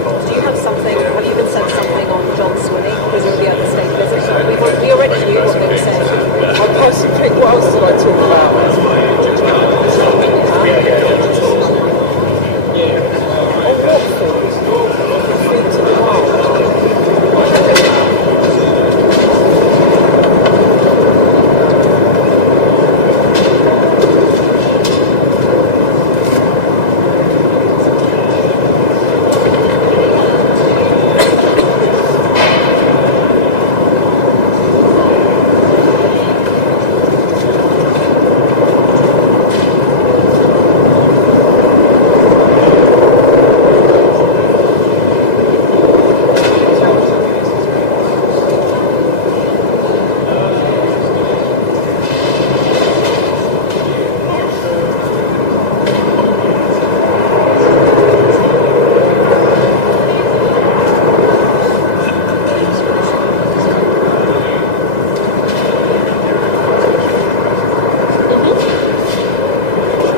Do you have something, have you been sent something on John Swinney, presumably at the state visit? We already knew what they were saying. I personally think, what else did I talk about? On what things? Food to the world.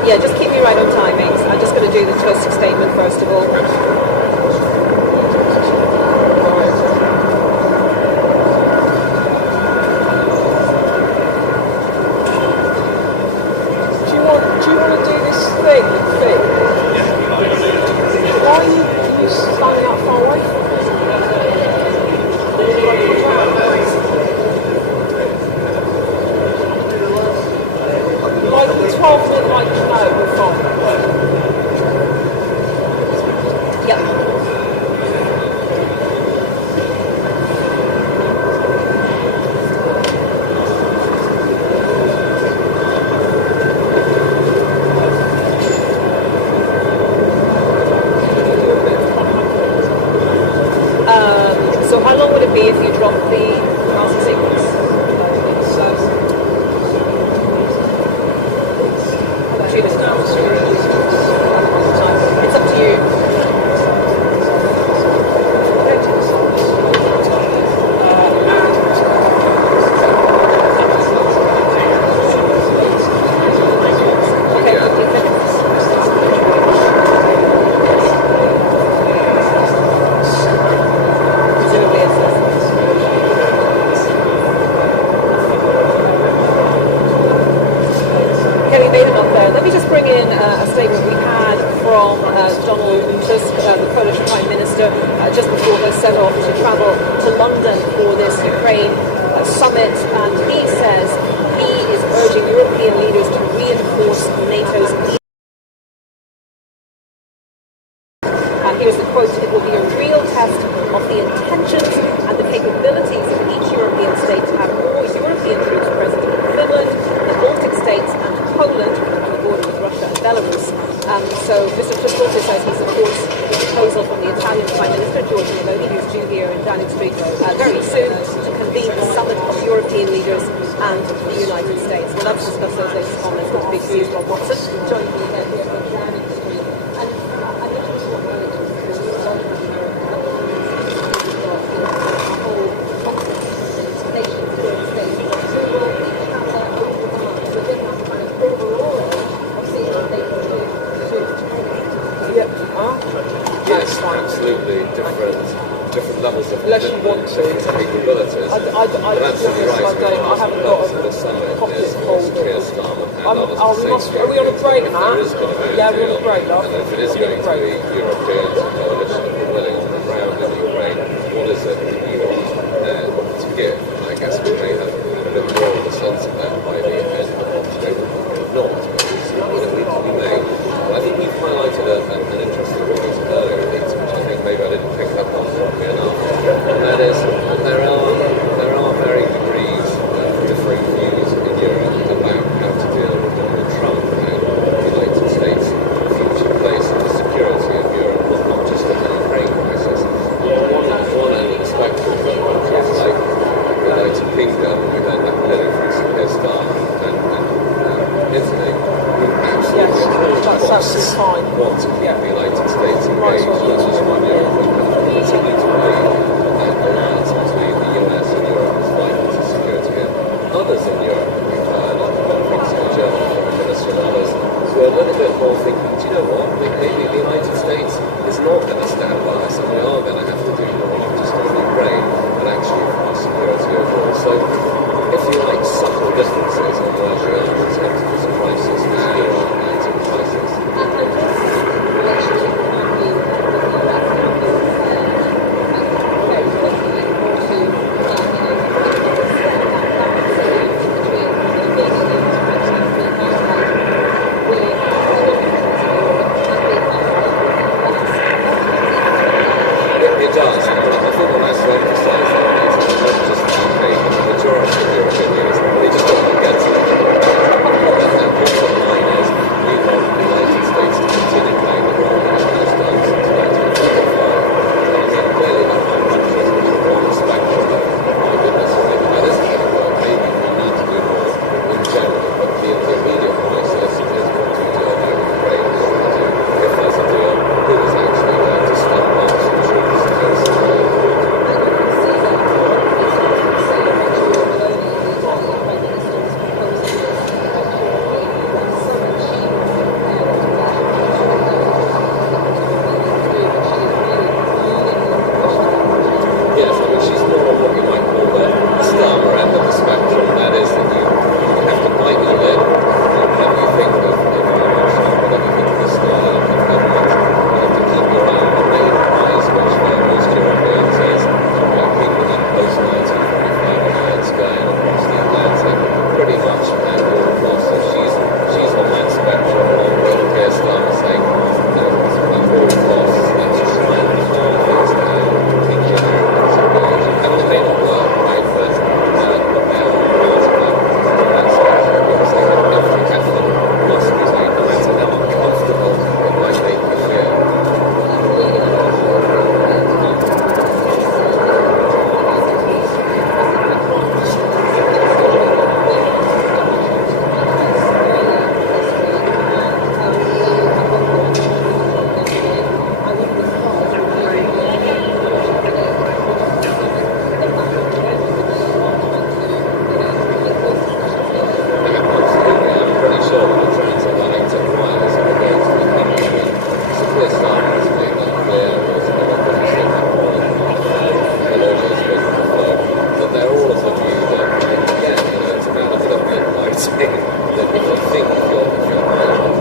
Yeah, just keep me right on timings. I'm just going to do the closing statement first of all. Do you want to do this thing? Why are you standing up far away from me? Like the 12-minute like no, we're fine. Yep. So how long would it be if you drop the browser sequence? It's up to you. Okay, 15 seconds. Presumably it's okay, we made enough there. Let me just bring in a statement we had from Donald Tusk, the Polish Prime Minister, just before her set off to travel to London for this Ukraine summit. And he says he is urging European leaders to reinforce NATO's. And here's the quote: "It will be a real test of the intentions and the capabilities of each European state to have more European troops present in Finland, the Baltic states, and Poland on the border with Russia and Belarus." So Mr. Tusk also says he supports the proposal from the Italian Prime Minister Giorgia Meloni, who's due here in Downing Street very soon, to convene the summit of European leaders and the United States. Well, let's discuss those latest comments with BBC's Rob Watson, joining me here in Downing Street. And I just want to Yes, absolutely different levels of Unless you want to. capabilities. I But absolutely right. I haven't got The summit copy is of the Keir Starmer and others are we on a break now? There is going to be Yeah, we're on a break, love. and if it is going to be Europeans and coalition willing on the ground in Ukraine, what is it that you are prepared to give? And I guess we may have a bit more of a sense of that by the end of October. Not. We may. But I think you've highlighted an interesting point earlier, which I think maybe I didn't pick up on properly enough, and that is that there are varying degrees of differing views in Europe about how to deal with Donald Trump and the United States' future place in the security of Europe, not just in the Ukraine crisis. One end of the spectrum, countries like the United Kingdom, we heard that clearly from Keir Starmer, and Italy, who absolutely that's absolutely fine. want to keep the United States engaged, not just one Europe, but does. And I think what that's to emphasise is not just the UK, but the majority of European leaders, they just don't get to it. And bottom line is, we want the United States to continue playing the role that it has done since 1945. I mean, clearly there are countries which are on the spectrum of, my goodness, maybe that isn't going to work, maybe we need to do more in general, but the immediate crisis is what do we do about Ukraine, what do we do if there's a deal, who is actually there to step up some troops against Yes, I mean, she's more on what you might call the Starmer end of the spectrum. That is, that you have to bite your lip, whatever you think of whatever you think of the style of the government. You have to keep your own main eyes, which most Europeans is keeping that post-1945 alliance going across the Atlantic, pretty much at all costs. So she's on that spectrum of what Keir Starmer saying, at all costs, let's try and calm things down, take your and it may not work, right, but they're on part of that spectrum because they have every effort must be made, no matter how uncomfortable it might make you feel. I'm pretty sure that the transatlantic wires are going to be coming in. So Keir Starmer has made that clear, as everybody said that morning, Meloni has been confirmed, that they're all of the view that, again, to me, look at a bit like saying that if you think if your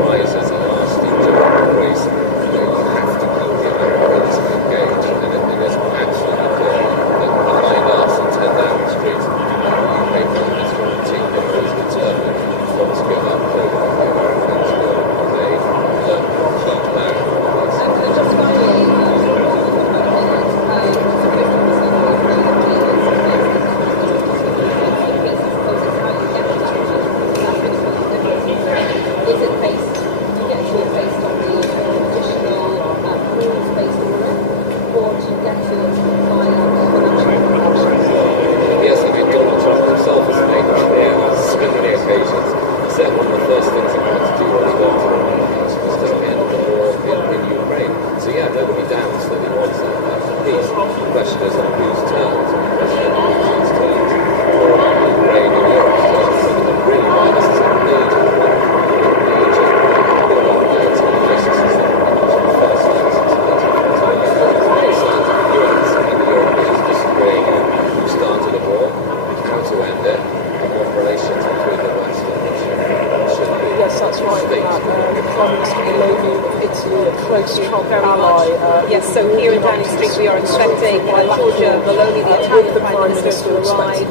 prizes are lasting during the race, you have to keep the Americans engaged. And it is absolutely clear that behind us and 10 Downing Street, the UK Prime Minister in particular is determined not to give up hope that the Americans will one day keep back this. Yes, I mean, Donald Trump himself has made it clear on so many occasions. He said one of the first things he wanted to do when he got to the White House was to end the war in Ukraine. So yeah, nobody doubts that he wants that peace. The question is on whose terms, and President Putin's terms, or Ukraine and Europe's terms. And really, why this is a major point, major point to the justices that the first axis of the US and the Europeans disagreeing on who started a war, how to end it, and what relations between the West and Russia should be. Yes, that's right. The Prime Minister Meloni of Italy, a close Trump ally. Yes, so here in Downing Street we are expecting Giorgia Meloni, the Italian Prime Minister, to arrive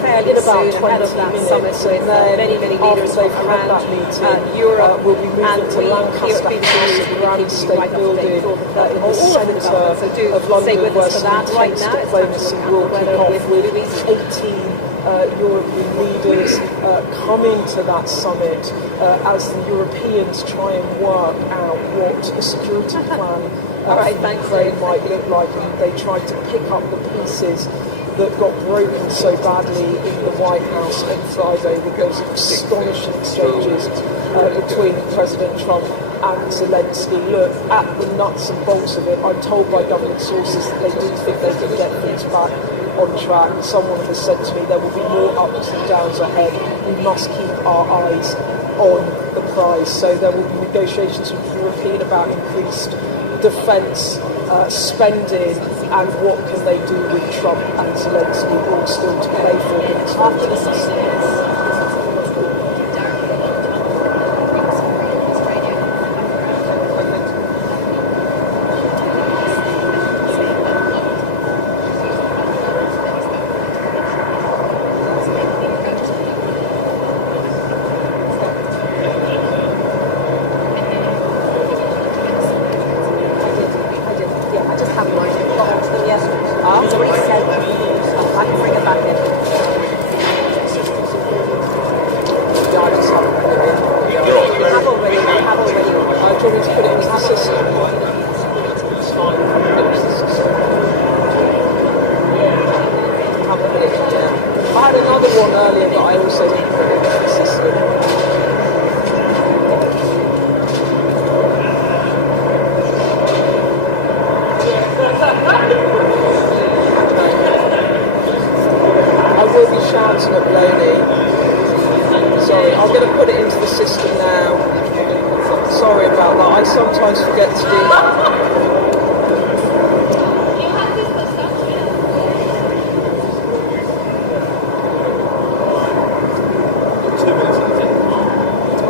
fairly soon ahead of that summit with many leaders from around Europe. Will be moving and to Lancaster House, a grand state building in the centre So do of London, stay with where us for some that. Right intense now it's diplomacy will kick off with with Louise. 18 European leaders coming to that summit as the Europeans try and work out what a security plan for Ukraine might look like, and they tried to pick up the pieces that got broken so badly in the White House on Friday with those astonishing exchanges between President Trump and Zelensky. Look, at the nuts and bolts of it, I'm told by government sources that they do think they can get things back on track. Someone has said to me there will be more ups and downs ahead. We must keep our eyes on the prize. So there will be negotiations with the European about increased defence spending and what can they do with Trump and Zelensky, all still to play for the next after the summit. he's already said, I can bring it back in. Yeah, I just haven't put it in. You have already. Do you want me to put it into the system? It's fine. Put it into the system. Haven't put it in yet. I had another one earlier that I also didn't put into the system. I will be shouting at Meloni. Sorry, I'm going to put it into the system now. Sorry about that. I sometimes forget to do that.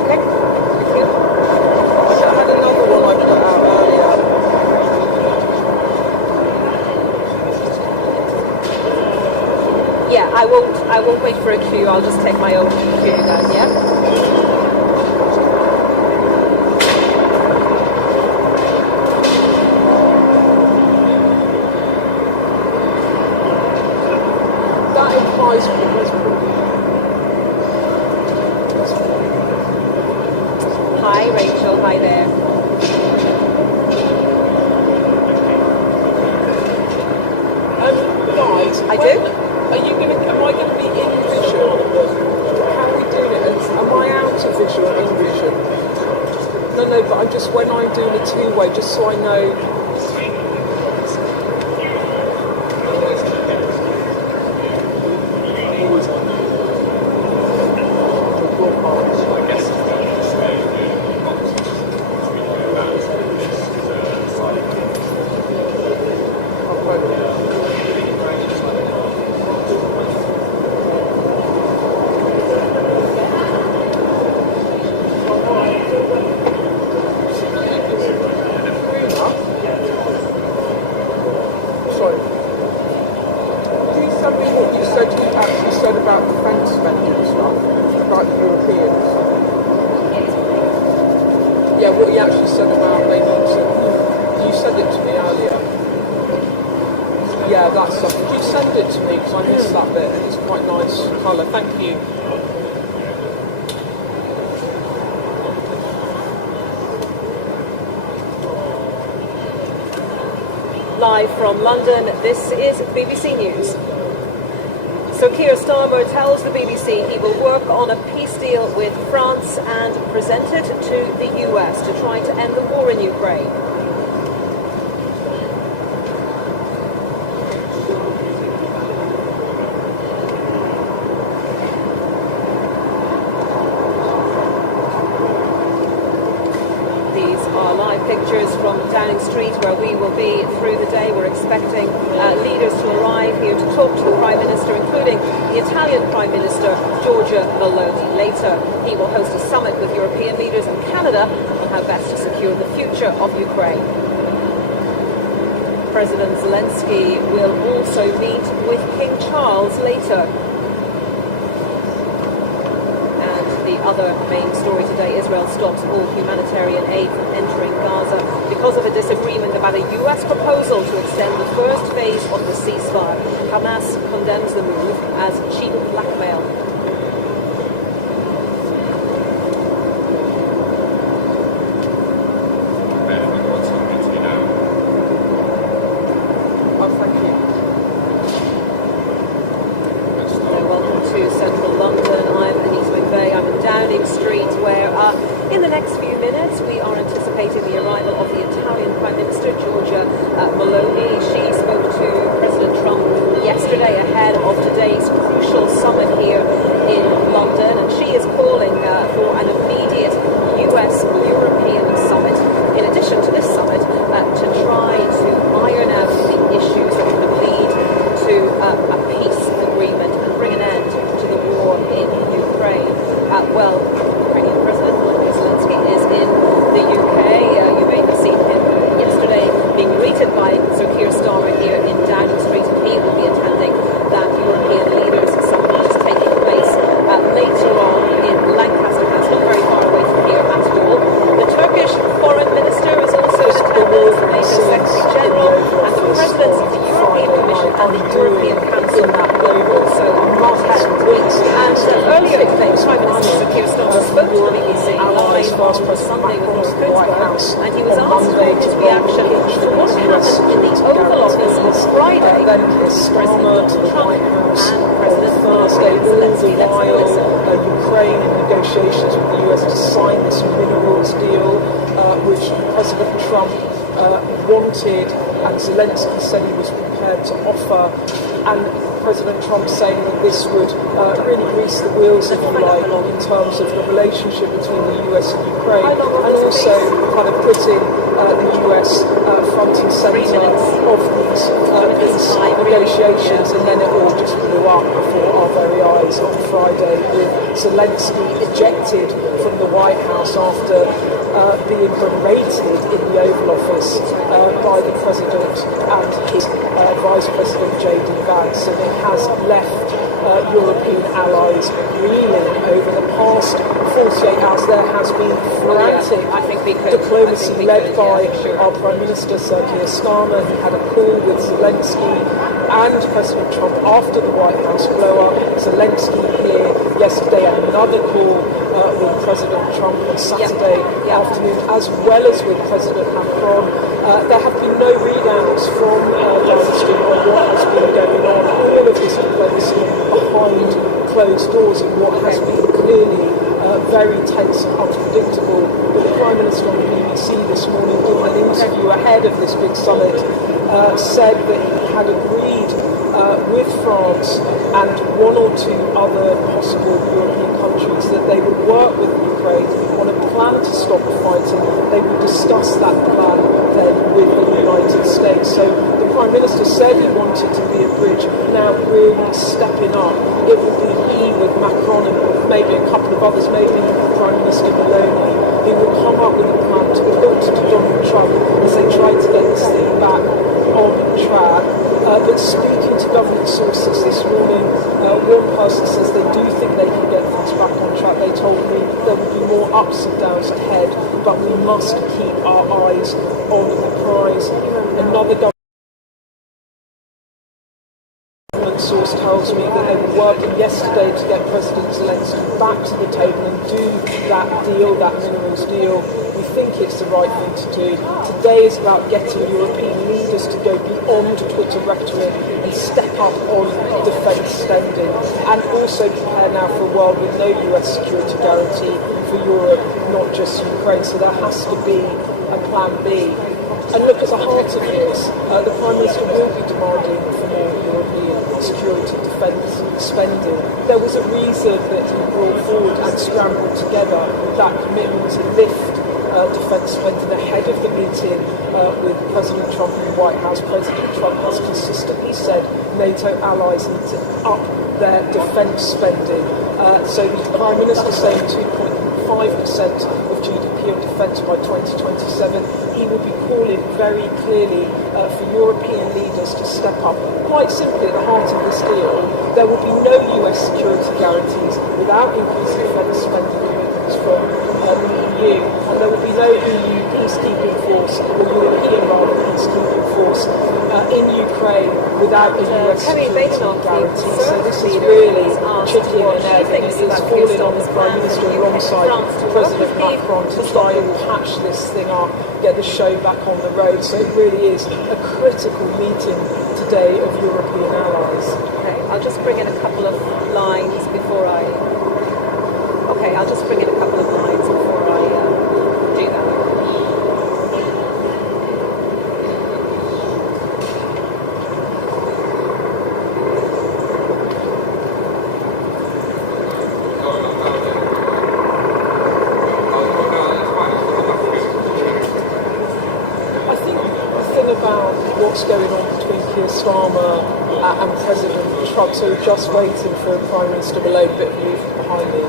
Okay. I had another one I put out earlier. Yeah, I won't wait for a cue. I'll just take my own cue then, yeah? Hi Rachel, hi there. Guys, I do. Am I going to be in vision? How are we doing it? Am I out of vision or in vision? No, but I'm just, when I'm doing a two-way, just so I know. About defence spending and stuff, about the Europeans. Yeah, what he actually said about they need to. You said it to me earlier. Yeah, that stuff. Could you send it to me because I missed that bit? It's quite nice colour. Thank you. Live from London, this is BBC News. So Keir Starmer tells the BBC he will work on a peace deal with France and present it to the US to try to end the war in Ukraine. These are live pictures from Downing Street where we will be through the day. We're expecting leaders to arrive here to talk to the Prime Minister, including the Italian Prime Minister, Giorgia Meloni. Later, he will host a summit with European leaders and Canada on how best to secure the future of Ukraine. President Zelensky will also meet with King Charles later. The other main story today, Israel stops all humanitarian aid from entering Gaza because of a disagreement about a US proposal to extend the first phase of the ceasefire. Hamas condemns the move as cheap blackmail. Oh, thank you. Welcome to Central London. I'm in Downing Street where in the next few minutes we are anticipating the arrival of the Italian Prime Minister Giorgia Meloni. She spoke to President Trump yesterday ahead of today's crucial summit here in London, and she is calling for an immediate US-European summit in addition to this summit to try to iron out the issues that could lead to a peace agreement and bring an end to the war in Ukraine. Ukrainian President Volodymyr Zelensky is in the UK. You may have seen him yesterday being greeted by Sir Keir Starmer here in Downing Street, and he will be attending that European leaders Friday night and the European Council also had weeks. And earlier today, Prime Minister Keir Starmer spoke to the BBC live on Sunday with Lord Coatsworth, and he was asked for his reaction to what happened in the Oval Office on Friday. Then Starmer to the White House on Thursday, all the while Ukraine in negotiations with the US to sign this minerals deal, which President Trump wanted, and Zelensky said he was prepared to offer, and President Trump saying that this would really grease the wheels, if you like, in terms of the relationship between the US and Ukraine, and also kind of putting the US front and centre of these peace negotiations, and then it all just blew up before our very eyes on Friday with Zelensky ejected from the White House after being berated in the Oval Office by the President and his Vice President J.D. Vance, and it has left European allies reeling over the past 48 hours. There has been frantic diplomacy led by our Prime Minister Keir Starmer. He had a call with Zelensky and President Trump after the White House blow-up. Zelensky here yesterday had another call with President Trump on Saturday afternoon, as well as with President Macron. There have been no readouts from Downing Street on what has been going on. All of this diplomacy behind closed doors in what has been clearly very tense and unpredictable. But the Prime Minister on the BBC this morning, doing an interview ahead of this big summit, said that he had agreed with France and one or two other possible European countries that they would work with Ukraine on a plan to stop the fighting. They would discuss that plan then with the United States. So the Prime Minister said he wanted to be a bridge. Now really stepping up, it will be he with Macron and maybe a couple of others, maybe Prime Minister Meloni, who will come up with a plan to put to Donald Trump as they try to get this thing back on track. But speaking to government sources this morning, one person says they do think they can get things back on track. They told me there will be more ups and downs ahead, but we must keep our eyes on the prize. Another government source tells me that they were working yesterday to get President Zelensky back to the table and do that deal, that minerals deal. We think it's the right thing to do. Today is about getting European leaders to go beyond Twitter rhetoric and step up on defence spending, and also prepare now for a world with no US security guarantee for Europe, not just Ukraine. So there has to be a plan B. And look, at the heart of this, the Prime Minister will be demanding for more European security defence spending. There was a reason that he brought forward and scrambled together that commitment to lift defence spending ahead of the meeting with President Trump in the White House. President Trump has consistently said NATO allies need to up their defence spending. So the Prime Minister saying 2.5% of GDP on defence by 2027. He will be calling very clearly for European leaders to step up. Quite simply, at the heart of this deal, there will be no US security guarantees without increasing defence spending commitments from the EU, and there will be no EU peacekeeping force, or European rather peacekeeping force in Ukraine without a US security guarantee. So this is really chicken and egg, and it is falling on the Prime Minister alongside President Macron to try and patch this thing up, get the show back on the road. So it really is a critical meeting today of European allies. Okay, I'll just bring in a couple of lines before I... Okay, I'll just bring in a couple of lines before I do that. I think the thing about what's going on between Keir Starmer and President Trump, so we're just waiting for Prime Minister Malone, a bit of news behind me.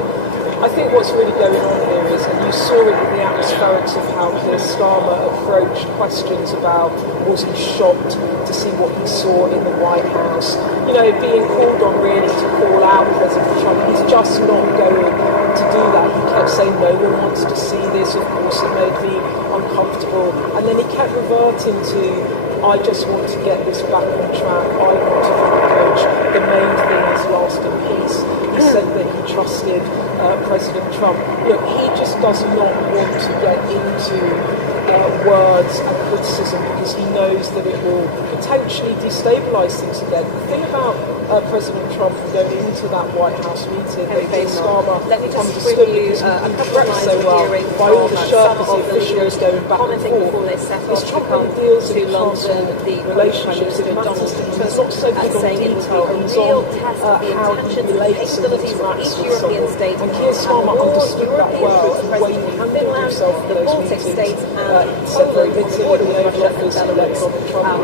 I think what's really going on here is, and you saw it in the atmospherics of how Keir Starmer approached questions about was he shocked to see what he saw in the White House. You know, being called on really to call out President Trump. He's just not going to do that. He kept saying no one wants to see this. Of course, it made me uncomfortable. And then he kept reverting to I just want to get this back on track. I want to approach. The main thing is lasting peace. He said that he trusted President Trump. Look, he just does not want to get into words and criticism because he knows that it will potentially destabilise things again. The thing about President Trump going into that White House meeting that Keir Starmer understood because he prepped so well by all the Sherpas, the officials going back and forth, is Trump really deals in London, relationships that matters to him. He's not so good on detail, he's on how he relates and interacts with someone. And Keir Starmer understood that well, and the way he handled himself in those meetings. He said very little in the Oval Office and let Donald Trump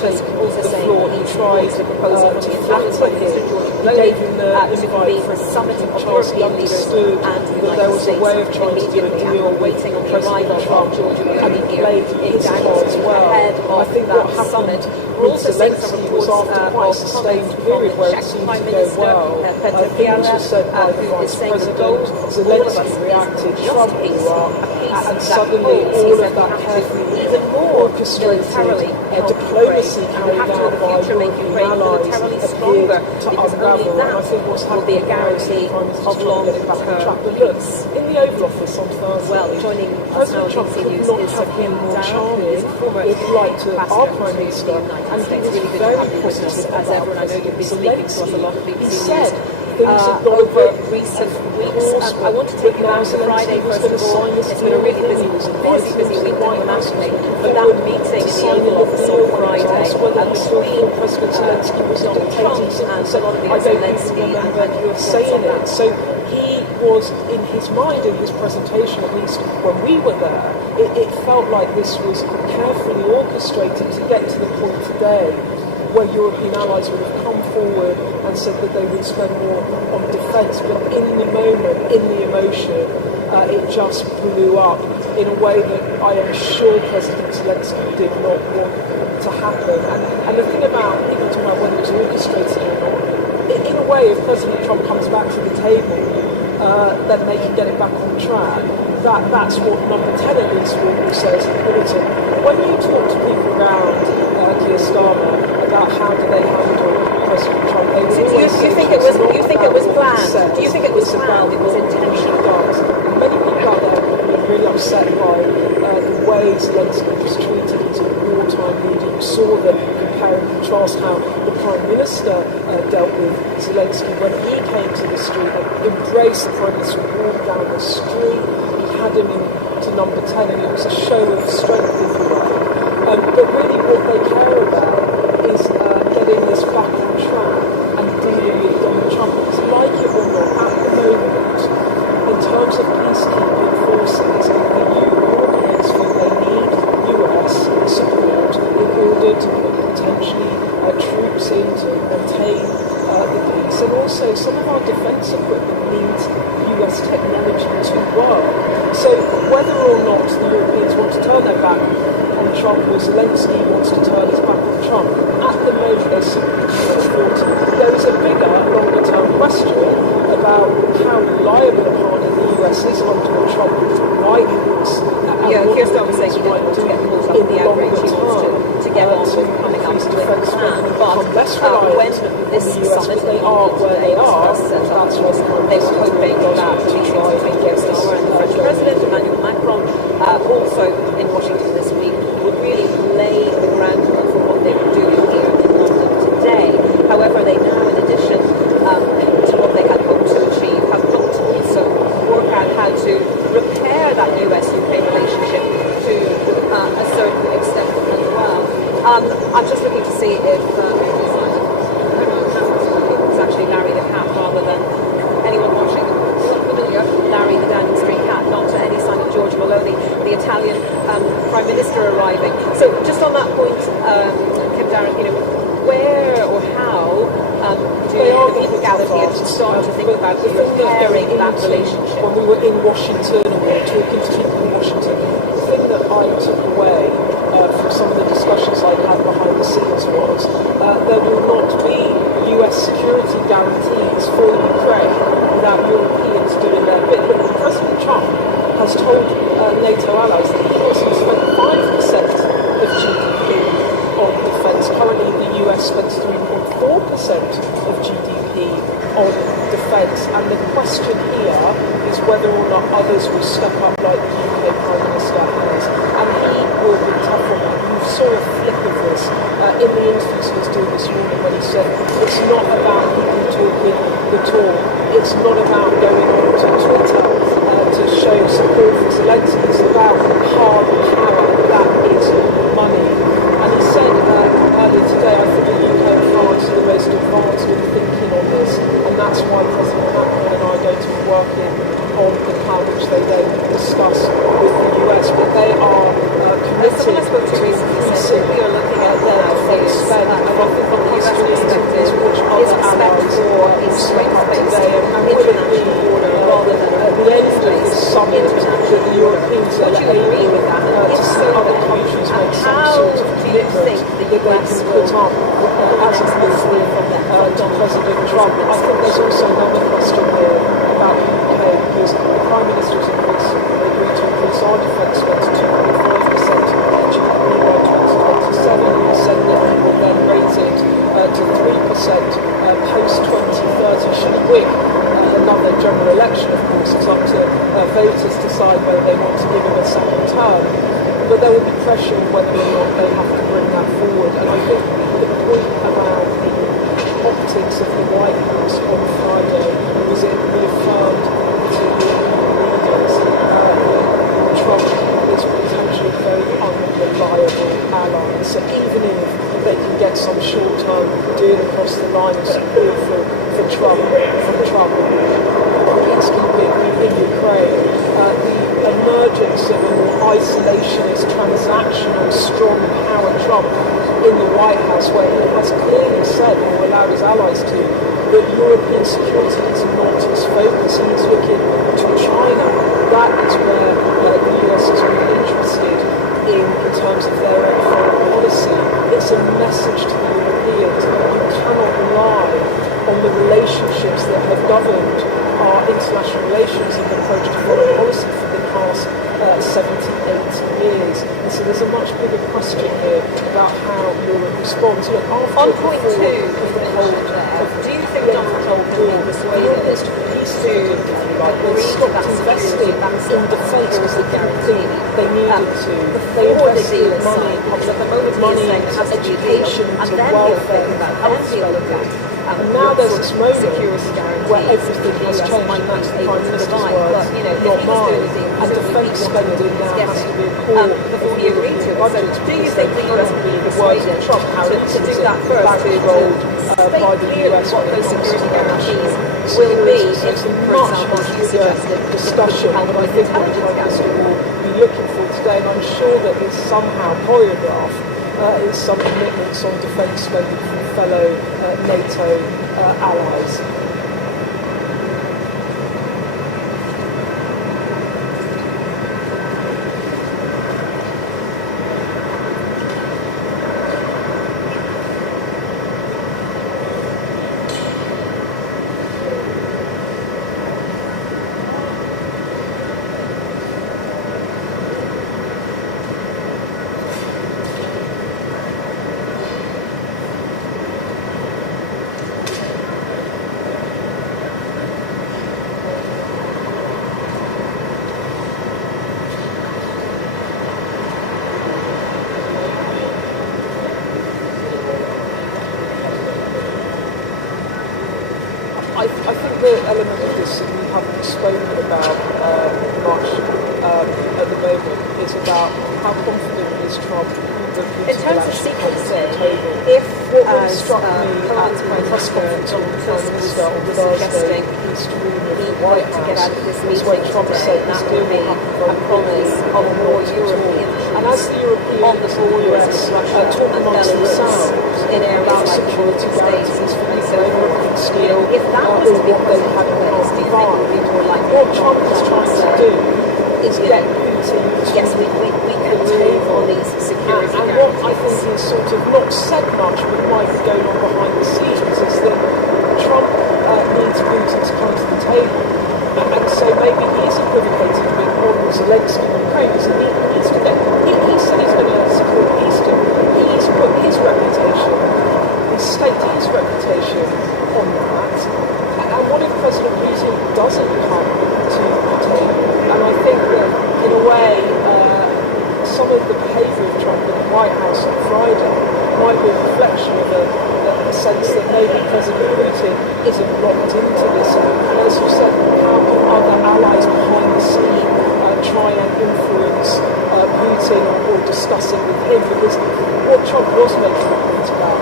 take the floor. He tried to flatter him. He gave him the invite for a summit of Charles. He understood that there was a way of trying to do a deal with President Trump, and he played his cards well. I think what happened with Zelensky was after quite a sustained period where it seemed to go well. Things were said by the Vice President. Zelensky reacted, Trump blew up, and suddenly all of that carefully even more orchestrated diplomacy carried out by European allies appeared to unravel. And I think what's happening now is the Prime Minister's trying to get it back on track. But look, in the Oval Office on Thursday, President Trump could not have been more charming, if you like, to our Prime Minister, and he was very positive about President Zelensky. He said over recent weeks. I want to take you back to Friday, first of all. It's been a really busy week diplomatically, but that meeting in the Oval Office on Friday between Donald Trump and Volodymyr Zelensky and you were saying it. So he was, in his mind, in his presentation, at least when we were there, it felt like this was carefully orchestrated to get to the point today where European allies would have come forward and said that they would spend more on defence, but in the moment, in the emotion, it just blew up in a way that I am sure President Zelensky did not want to happen. And the thing about people talking about whether it was orchestrated or not, in a way, if President Trump comes back to the table, then they can get it back on track. That's what number 10 at least says. When you talk to people around Keir Starmer about how do they handle President Trump, they would always say, you think it was planned? Do you think it was planned? It was intentional? Many people out there have been really upset by the way Zelensky was treated as a wartime leader. You saw them compare and contrast how the Prime Minister dealt with Zelensky when he came to the street and embraced the Prime Minister, walked down the street. Had him into number 10 and it was a show of strength, if you like. But really what they care about is getting this back on track and dealing with Donald Trump. Because like it or not, at the moment, in terms of peacekeeping forces, the Europeans feel they need US support in order to put potentially troops in to maintain the peace. And also some of our defence equipment needs US technology to work. So whether or not the Europeans want to turn their back on Trump or Zelensky wants to turn his back on Trump, at the moment they simply can't afford to. There is a bigger, longer-term question about how reliable a partner the US is under a Trump White House. Keir Starmer saying he didn't want to get caught up in the outrage. He wants to get on with coming up with a plan. But when this summit they are where they are, that's what they were hoping that the meeting between Keir Starmer and the French President Emmanuel Macron, also in Washington this week, would really lay the groundwork for what they were doing here in London today. However, they now, in addition to what they had hoped to achieve, have hoped to also work out how to repair that US-UK relationship to a certain extent as well. I'm just looking to see if it's actually Larry the cat rather than anyone watching. Larry the Downing Street cat, not any sign of Giorgia Meloni, the Italian Prime Minister arriving. So just on that point, Kim Darren, where or how do the people gathered here to start to think about repairing that relationship? When we were in Washington and we were talking to people in Washington, the thing that I took away from some of the discussions I had behind the scenes was there will not be US security guarantees for Ukraine without Europeans doing their bit. But President Trump has told NATO allies that he wants to spend 5% of GDP spends 3.4% of GDP on defence, and the question here is whether or not others will step up like the UK Prime Minister has, and he will be tough on that. You saw a flip of this in the interviews he was doing this morning when he said it's not about people talking the talk, it's not about going on to Twitter to show support for Zelensky, it's about hard power, that is money. And he said earlier today, I think the UK and France are the most advanced in thinking on this, and that's why President Macron and I are going to be working on the plan which they then discuss with the US, but they are committed to increasing their defence spend, and I think the question is which other allies will step up today, and will it be at the end of this summit that the Europeans are able to see other countries make some sort of commitment that they can put up as a movement to President Trump. I think there's also another question here about the UK, because the Prime Minister has agreed to increase our defence spend to 2.5% of GDP by 2027. He said that he will then raise it to 3% post-2030 should he win another general election. Of course, it's up to voters to decide whether they want to give him a second term, but there will be pressure on whether or not they have to bring that forward. And I think the point about the optics of the White House on Friday was it reaffirmed to the leaders that Trump is potentially a very unreliable ally. So even if they can get some short-term deal across the line of support from Trump, it's going to be in Ukraine. The emergence of a more isolationist, transactional, strong power Trump in the White House, where he has clearly said, or allowed his allies to, that European security is not his focus, and he's looking to China. That is where the US is really interested in terms of their own foreign policy. It's a message to the Europeans. You cannot rely on the relationships that have governed our international relations and approach to foreign policy for the past 78 years. And so there's a much bigger question here about how Europe responds. Look, after On point two of the cold there, do you think Donald Trump can be persuaded to agree to that security in defence because they guarantee they needed to. They before the deal invested is signed? Because at the moment money he is saying there has to be a deal, education, and to then he'll welfare, think about, then he'll look at and now there's this moment security guarantees where everything has the US changed, might and that's be the able Prime to Minister's provide. words, But, you know, if not he was mine. doing a deal, And defence spending now has to be a core before he agreed to it. So do you think the US will be persuaded Trump, to do that first, to by the clearly US what those security guarantees will will be if, if, for example, he suggested discussion, but I think what the Prime Minister will be looking for today, and I'm sure that is somehow choreographed, is some commitments on defence spending from fellow NATO allies. I think the element of this that we haven't spoken about much at the moment is about how confident is Trump in terms of secrecy, if what really as struck me at the press conference of the Prime Minister on Thursday, East Room of the White House, to get out of this was meeting when Trump today, said this that deal would be will happen a promise of more European and as the Europeans and the US talk amongst themselves in areas about like security guarantees for Ukraine, European steel, if that was to be what they had in place, do you think it would be more likely what Trump is trying to do is get Putin to yes, we can move on these security and what I think is sort of not said much but might be going on behind the scenes is that Trump needs Putin to come to the table, and so maybe he is equivocating a bit on Zelensky and Ukraine, so he needs to get he said he's going to support Eastern, he's put his reputation, his state staked his reputation on that. And what if President Putin doesn't come to the table? And I think that, in a way, some of the behaviour of Trump in the White House on Friday might be a reflection of a sense that maybe President Putin isn't locked into this. And as you said, how can other allies behind the scene try and influence Putin or discuss it with him? Because what Trump was making a point about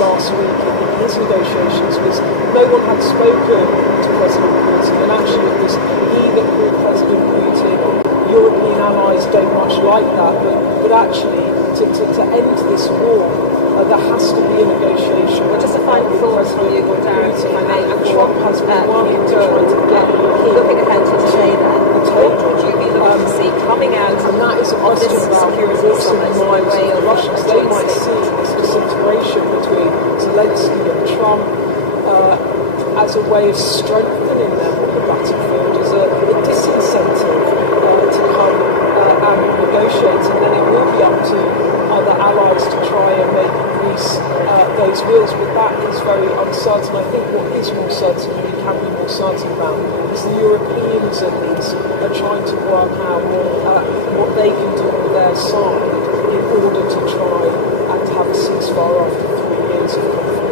last week in his negotiations was no one had spoken to President Putin, and actually it was he that called President Putin. European allies don't much like that, but actually to end this war, there has to be a negotiation. Well, just a final thought from you, Darren, if I may. And Trump has been working to try to get looking ahead to today then, what would you be looking to see coming out and that is a of this question about security summit the minds way of of the Russians. They might see this disintegration between Zelensky and Trump as a way of strengthening them on the battlefield, as a disincentive to come and negotiate, and then it will be up to other allies to try and make Greece those wheels, but that is very uncertain. I think what is more certain, we can be more certain about, is the Europeans at least are trying to work out what they can do on their side in order to try and have a ceasefire after 3 years of conflict.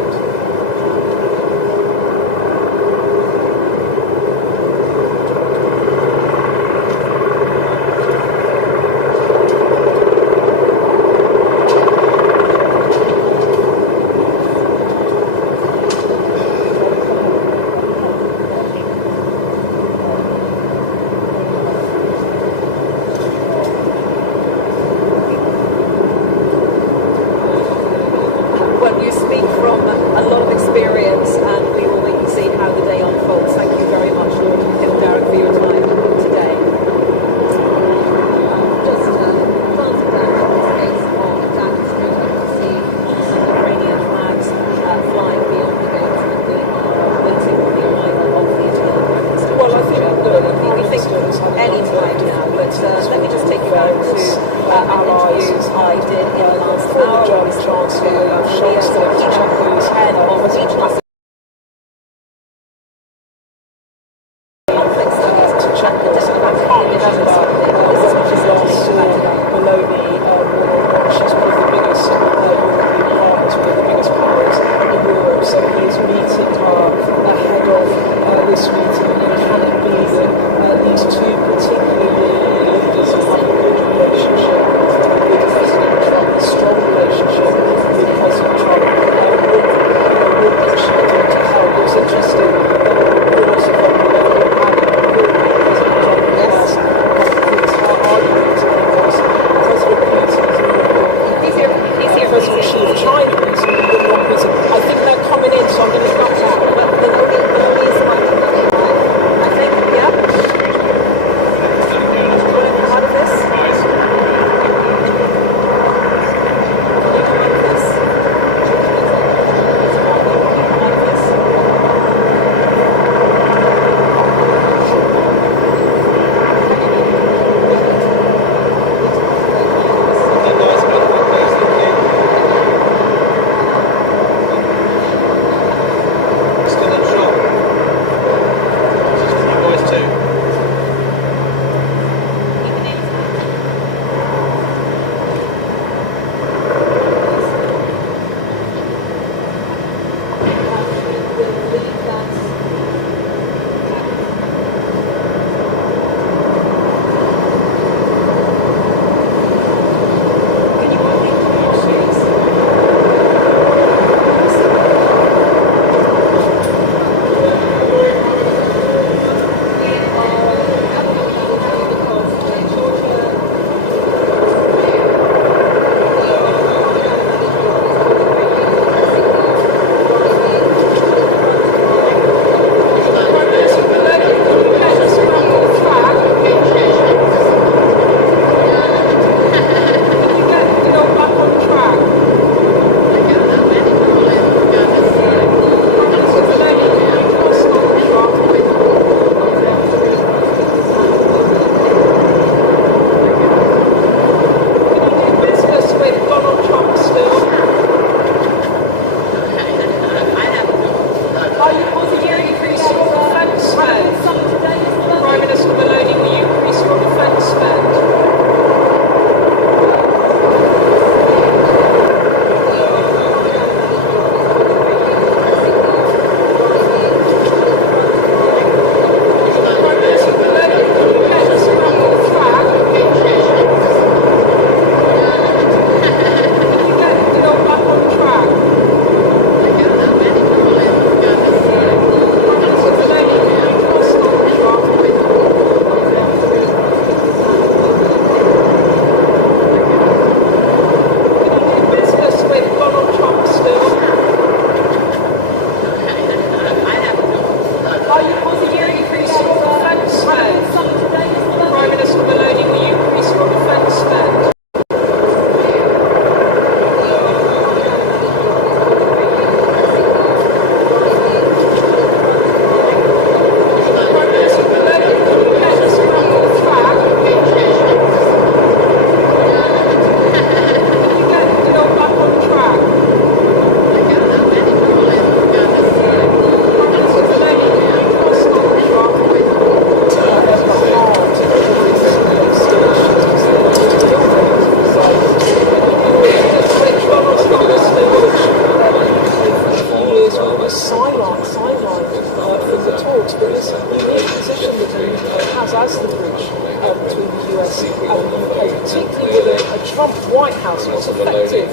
sidelined from the talks, but this unique position that the UK has as the bridge between the US and the UK, particularly with a Trump White House, was effective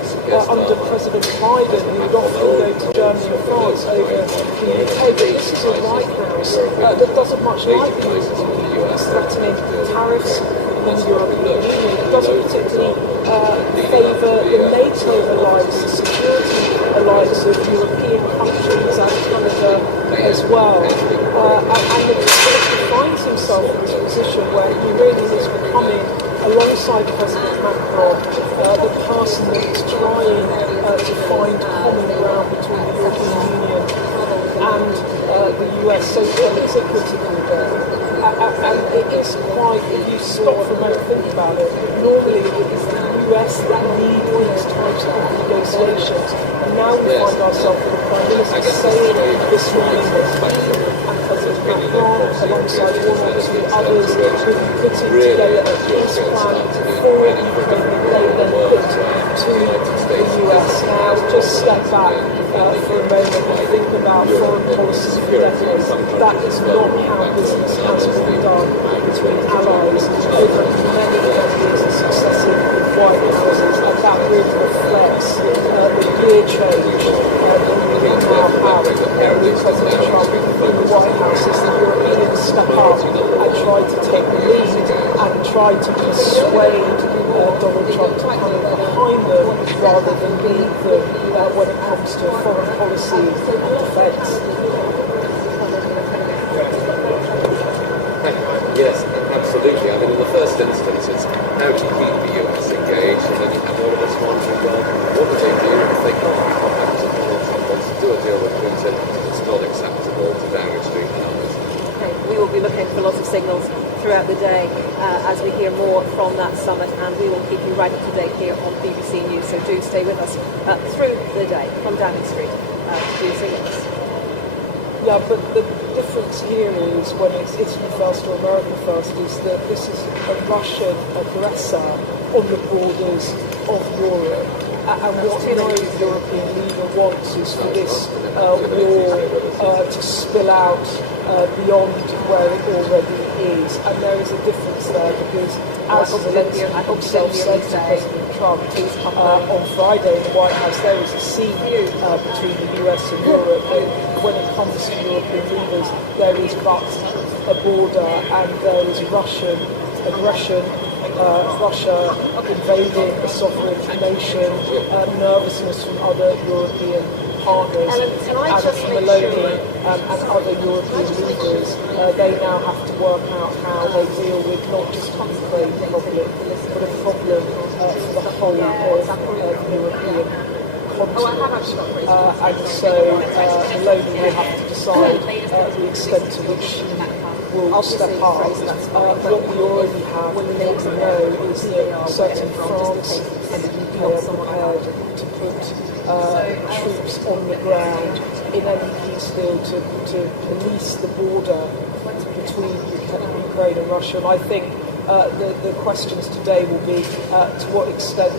under President Biden, who would often go to Germany and France over the UK. But this is a White House that doesn't much like the US, threatening tariffs in the European Union. It doesn't particularly favour the NATO alliance, the security alliance of European countries and Canada as well. And the President finds himself in this position where he really is becoming, alongside President Macron, the person that is trying to find common ground between the European Union and the US. So it is a critical day. And it is quite, if you stop for a moment and think about it, normally it is the US that lead these types of negotiations. And now we find ourselves with the Prime Minister saying this morning that he and President Macron, alongside one or two others, will be putting together a peace plan for Ukraine that they then put to the US. Now, just step back for a moment and think about foreign policy for decades. That is not how business has been done between allies over many years of successive White Houses, and that really reflects the gear change that we now have with President Trump in the White House as the Europeans step up and try to take the lead and try to persuade Donald Trump to come in behind them rather than lead them when it comes to foreign policy and defence. Yes, absolutely. I mean, in the first instance, it's how to keep the US engaged, and then you have all of us wondering, well, what do they do if they can't be contacted? Donald Trump wants to do a deal with Putin. It's not acceptable to damage to others. Okay, we will be looking for lots of signals throughout the day as we hear more from that summit, and we will keep you right up to date here on BBC News. So do stay with us through the day from Downing Street. Do see us. Yeah, but the difference here is when it's Italy first or America first is that this is a Russian aggressor on the borders of Europe. And what no European leader wants is for this war to spill out beyond where it already is. And there is a difference there because, as Zelensky himself said to President Trump on Friday in the White House, there is a sea between the US and Europe. And when it comes to European leaders, there is but a border, and there is Russian aggression, Russia invading a sovereign nation, nervousness from other European partners, and Meloni and other European leaders, they now have to work out how they deal with not just the Ukraine problem, but a problem for the whole of European continent. And so Meloni will have to decide the extent to which she will step up. What we already have, what we know, is that certainly France and the UK are prepared to put troops on the ground in any peace deal to police the border between Ukraine and Russia. And I think the questions today will be to what extent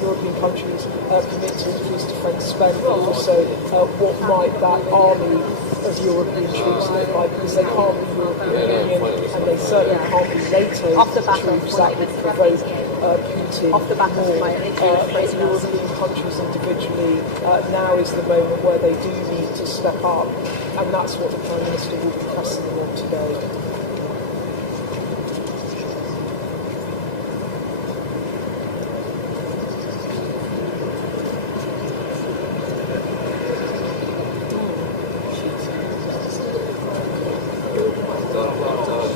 European countries commit to increase defence spend, but also what might that army of European troops look like, because they can't be European Union and they certainly can't be NATO troops. That would provoke Putin more. European countries individually, now is the moment where they do need to step up, and that's what the Prime Minister will be pressing them on today.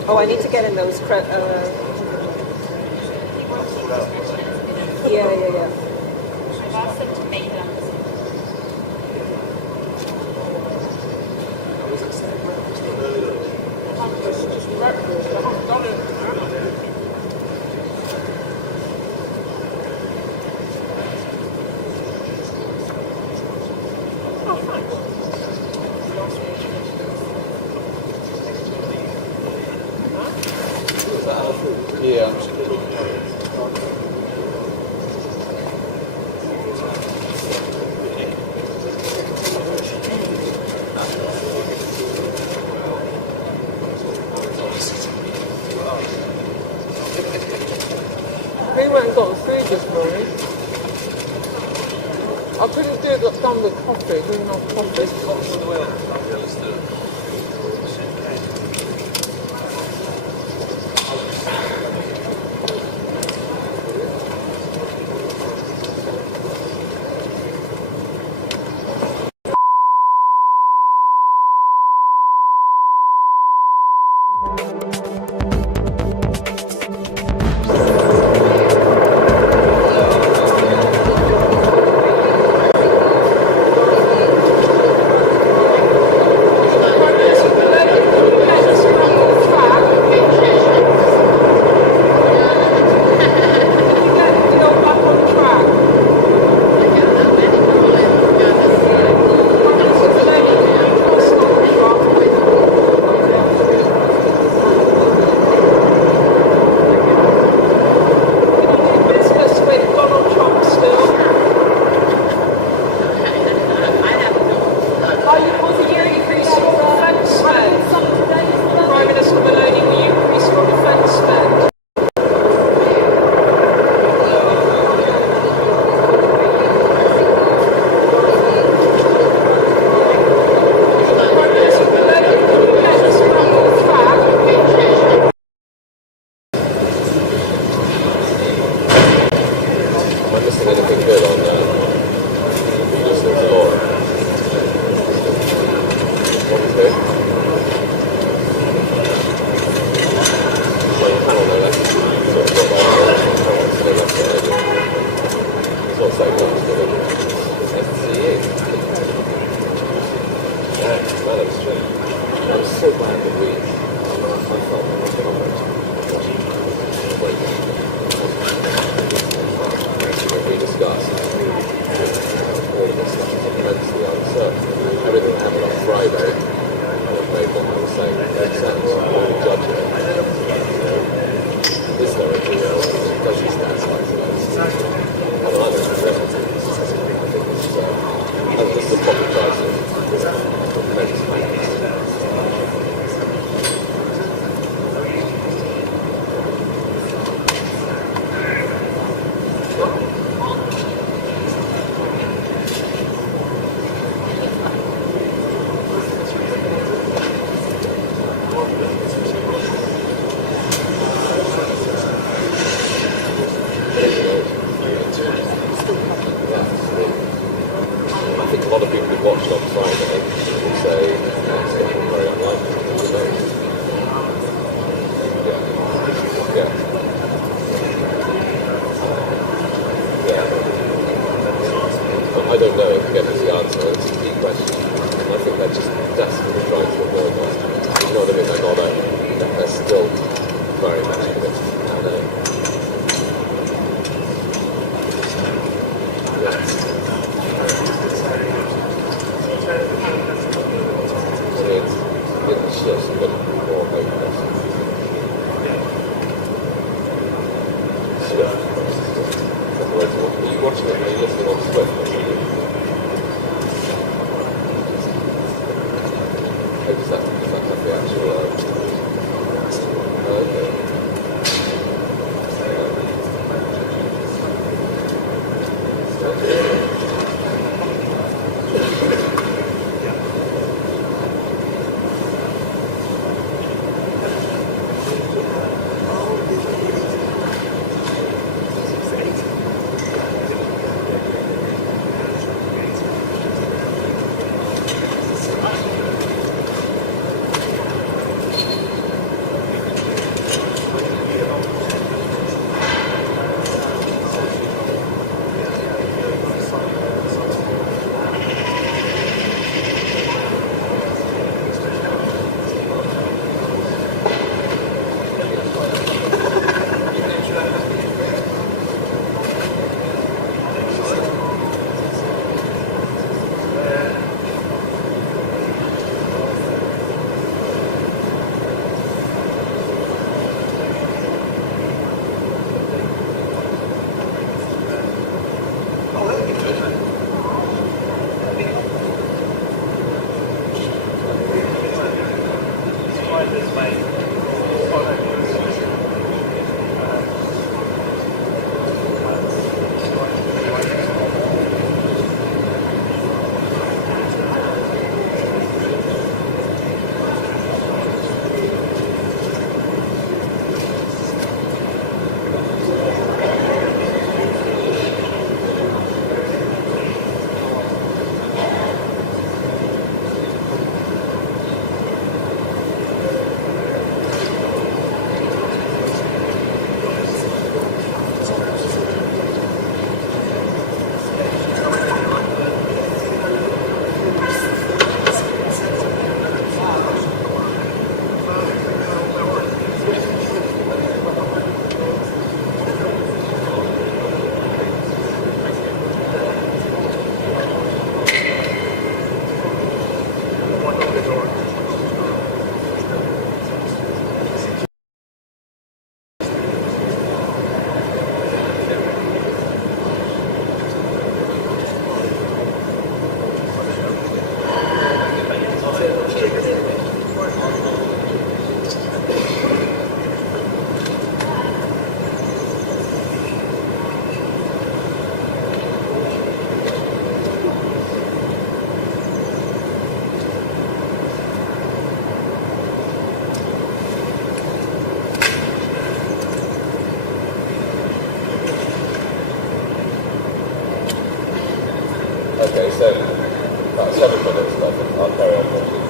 Oh, I need to get in those. Yeah. I've asked them to make them. Yeah. done with coffee. Do you have coffee? Yeah, let's do it. Prime Minister Meloni, will you increase your defence spend? Prime Minister Meloni, will you let us run on track? Am I missing anything good on listening to Laura? What was good? Well, you cannot know that. Sort of what I cannot say that's it. It's not so much, but it's nice to see you. Yeah, that is true. I'm so glad that I felt that I we discussed all of this stuff immensely uncertain. Everything that happened on Friday made what I was saying make sense. I really judge it. Historically, does these stats like that? And I don't regret it. I think this is a proper crisis. Immense factors. I think a lot of people who watched on Friday would say it's looking very unlikely. Who knows? Yeah. I don't know if again is the answer. It's a key question. And I think they're just desperately trying to avoid that. You know what I mean? They're not they're still very much committed. It's just a bit more hopeless. Swift. Are you watching it? Are you listening on Swift? Is that the actual... okay. minutes, but I'll carry on watching.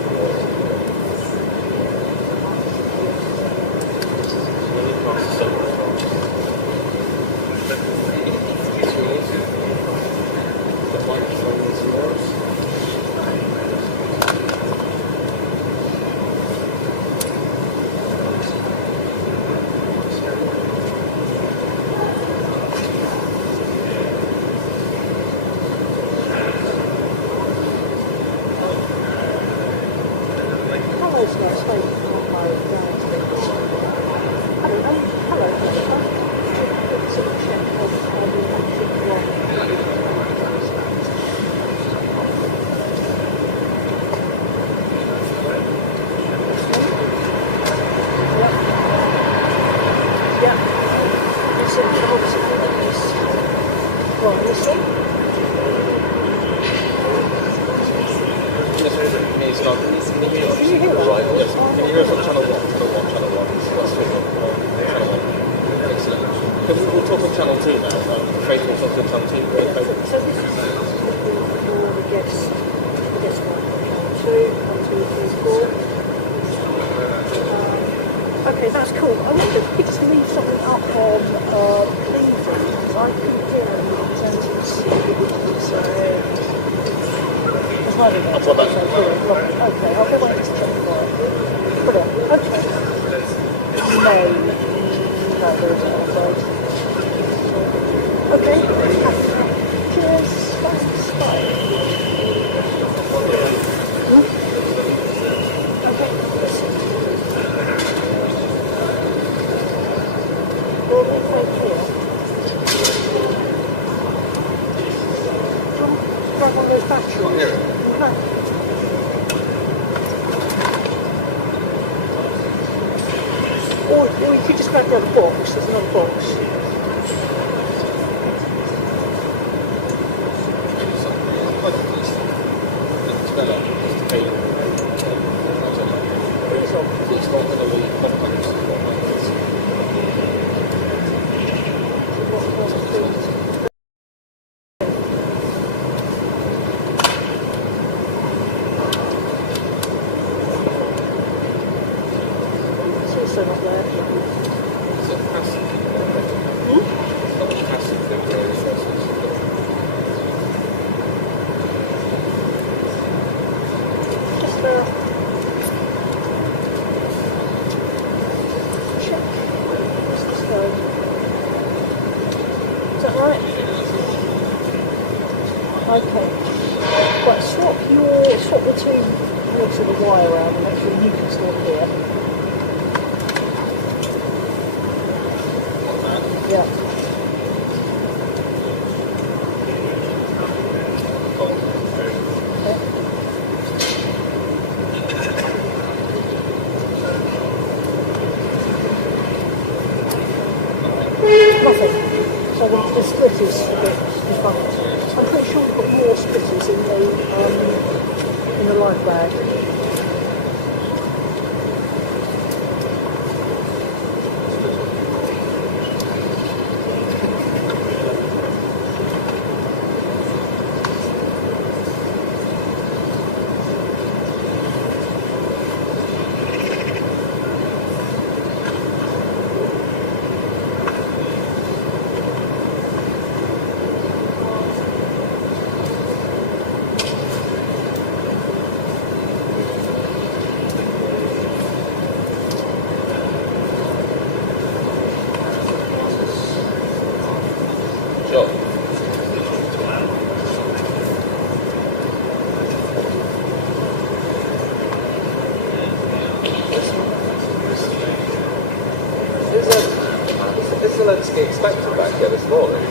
Is Zelensky expected back here this morning?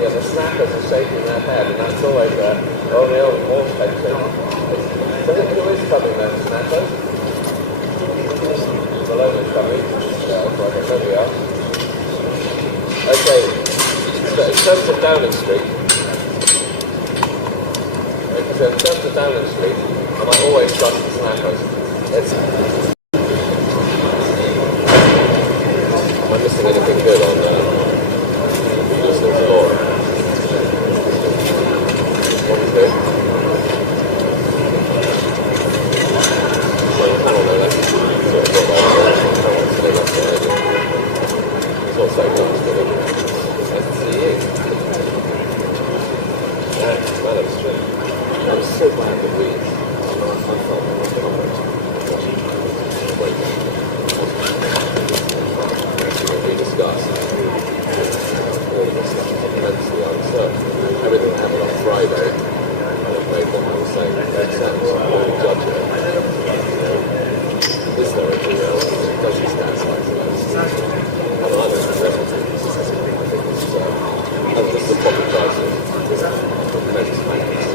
The snappers are shaking their head, and that's always O'Neill horse head shaking. So who is coming then, snappers? Melona's coming. Yeah, right, there we are. Okay, so in terms of Downing Street, I might always trust the snappers. I missing anything good on listening to Laura? What was good? Well, I don't know, that's sort of what I want to live up to. It's not so much, but it's nice to see you. Yeah, that was true. I'm so glad that I felt like we discussed all of this stuff immensely uncertain. Everything that happened on Friday kind of made what I was saying make sense. I really judge it. Is there anything else? Does he stand like Zelensky? And I don't know. I think this is a proper crisis. Immense factors.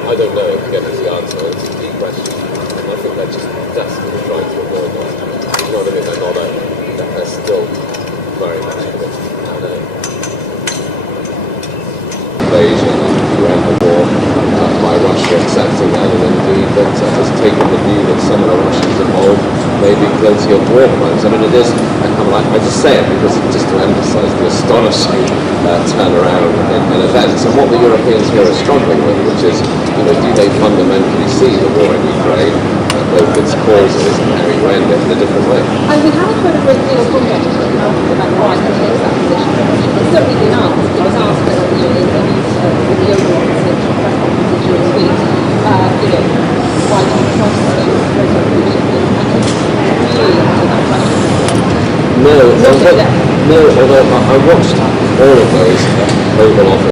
I don't know if again is the answer. It's a deep question. And I think they're just desperately trying to avoid that. You know what I mean? They're still very much in it. Invasion throughout the war by Russia accepting that, and indeed that has taken the view that some of the Russians involved may be guilty of war crimes. I mean, it is, I just say it because just to emphasise the astonishing turnaround in events and what the Europeans here are struggling with, which is, do they fundamentally see the war in Ukraine, both its causes and how you end it in a different way? And we haven't heard a great deal from Dr. about why he takes that position. It's certainly been asked. It was asked in the overall presidential press conference during the week, why do you trust President Putin? And he's really answered that question. No, although I watched all of those Oval Office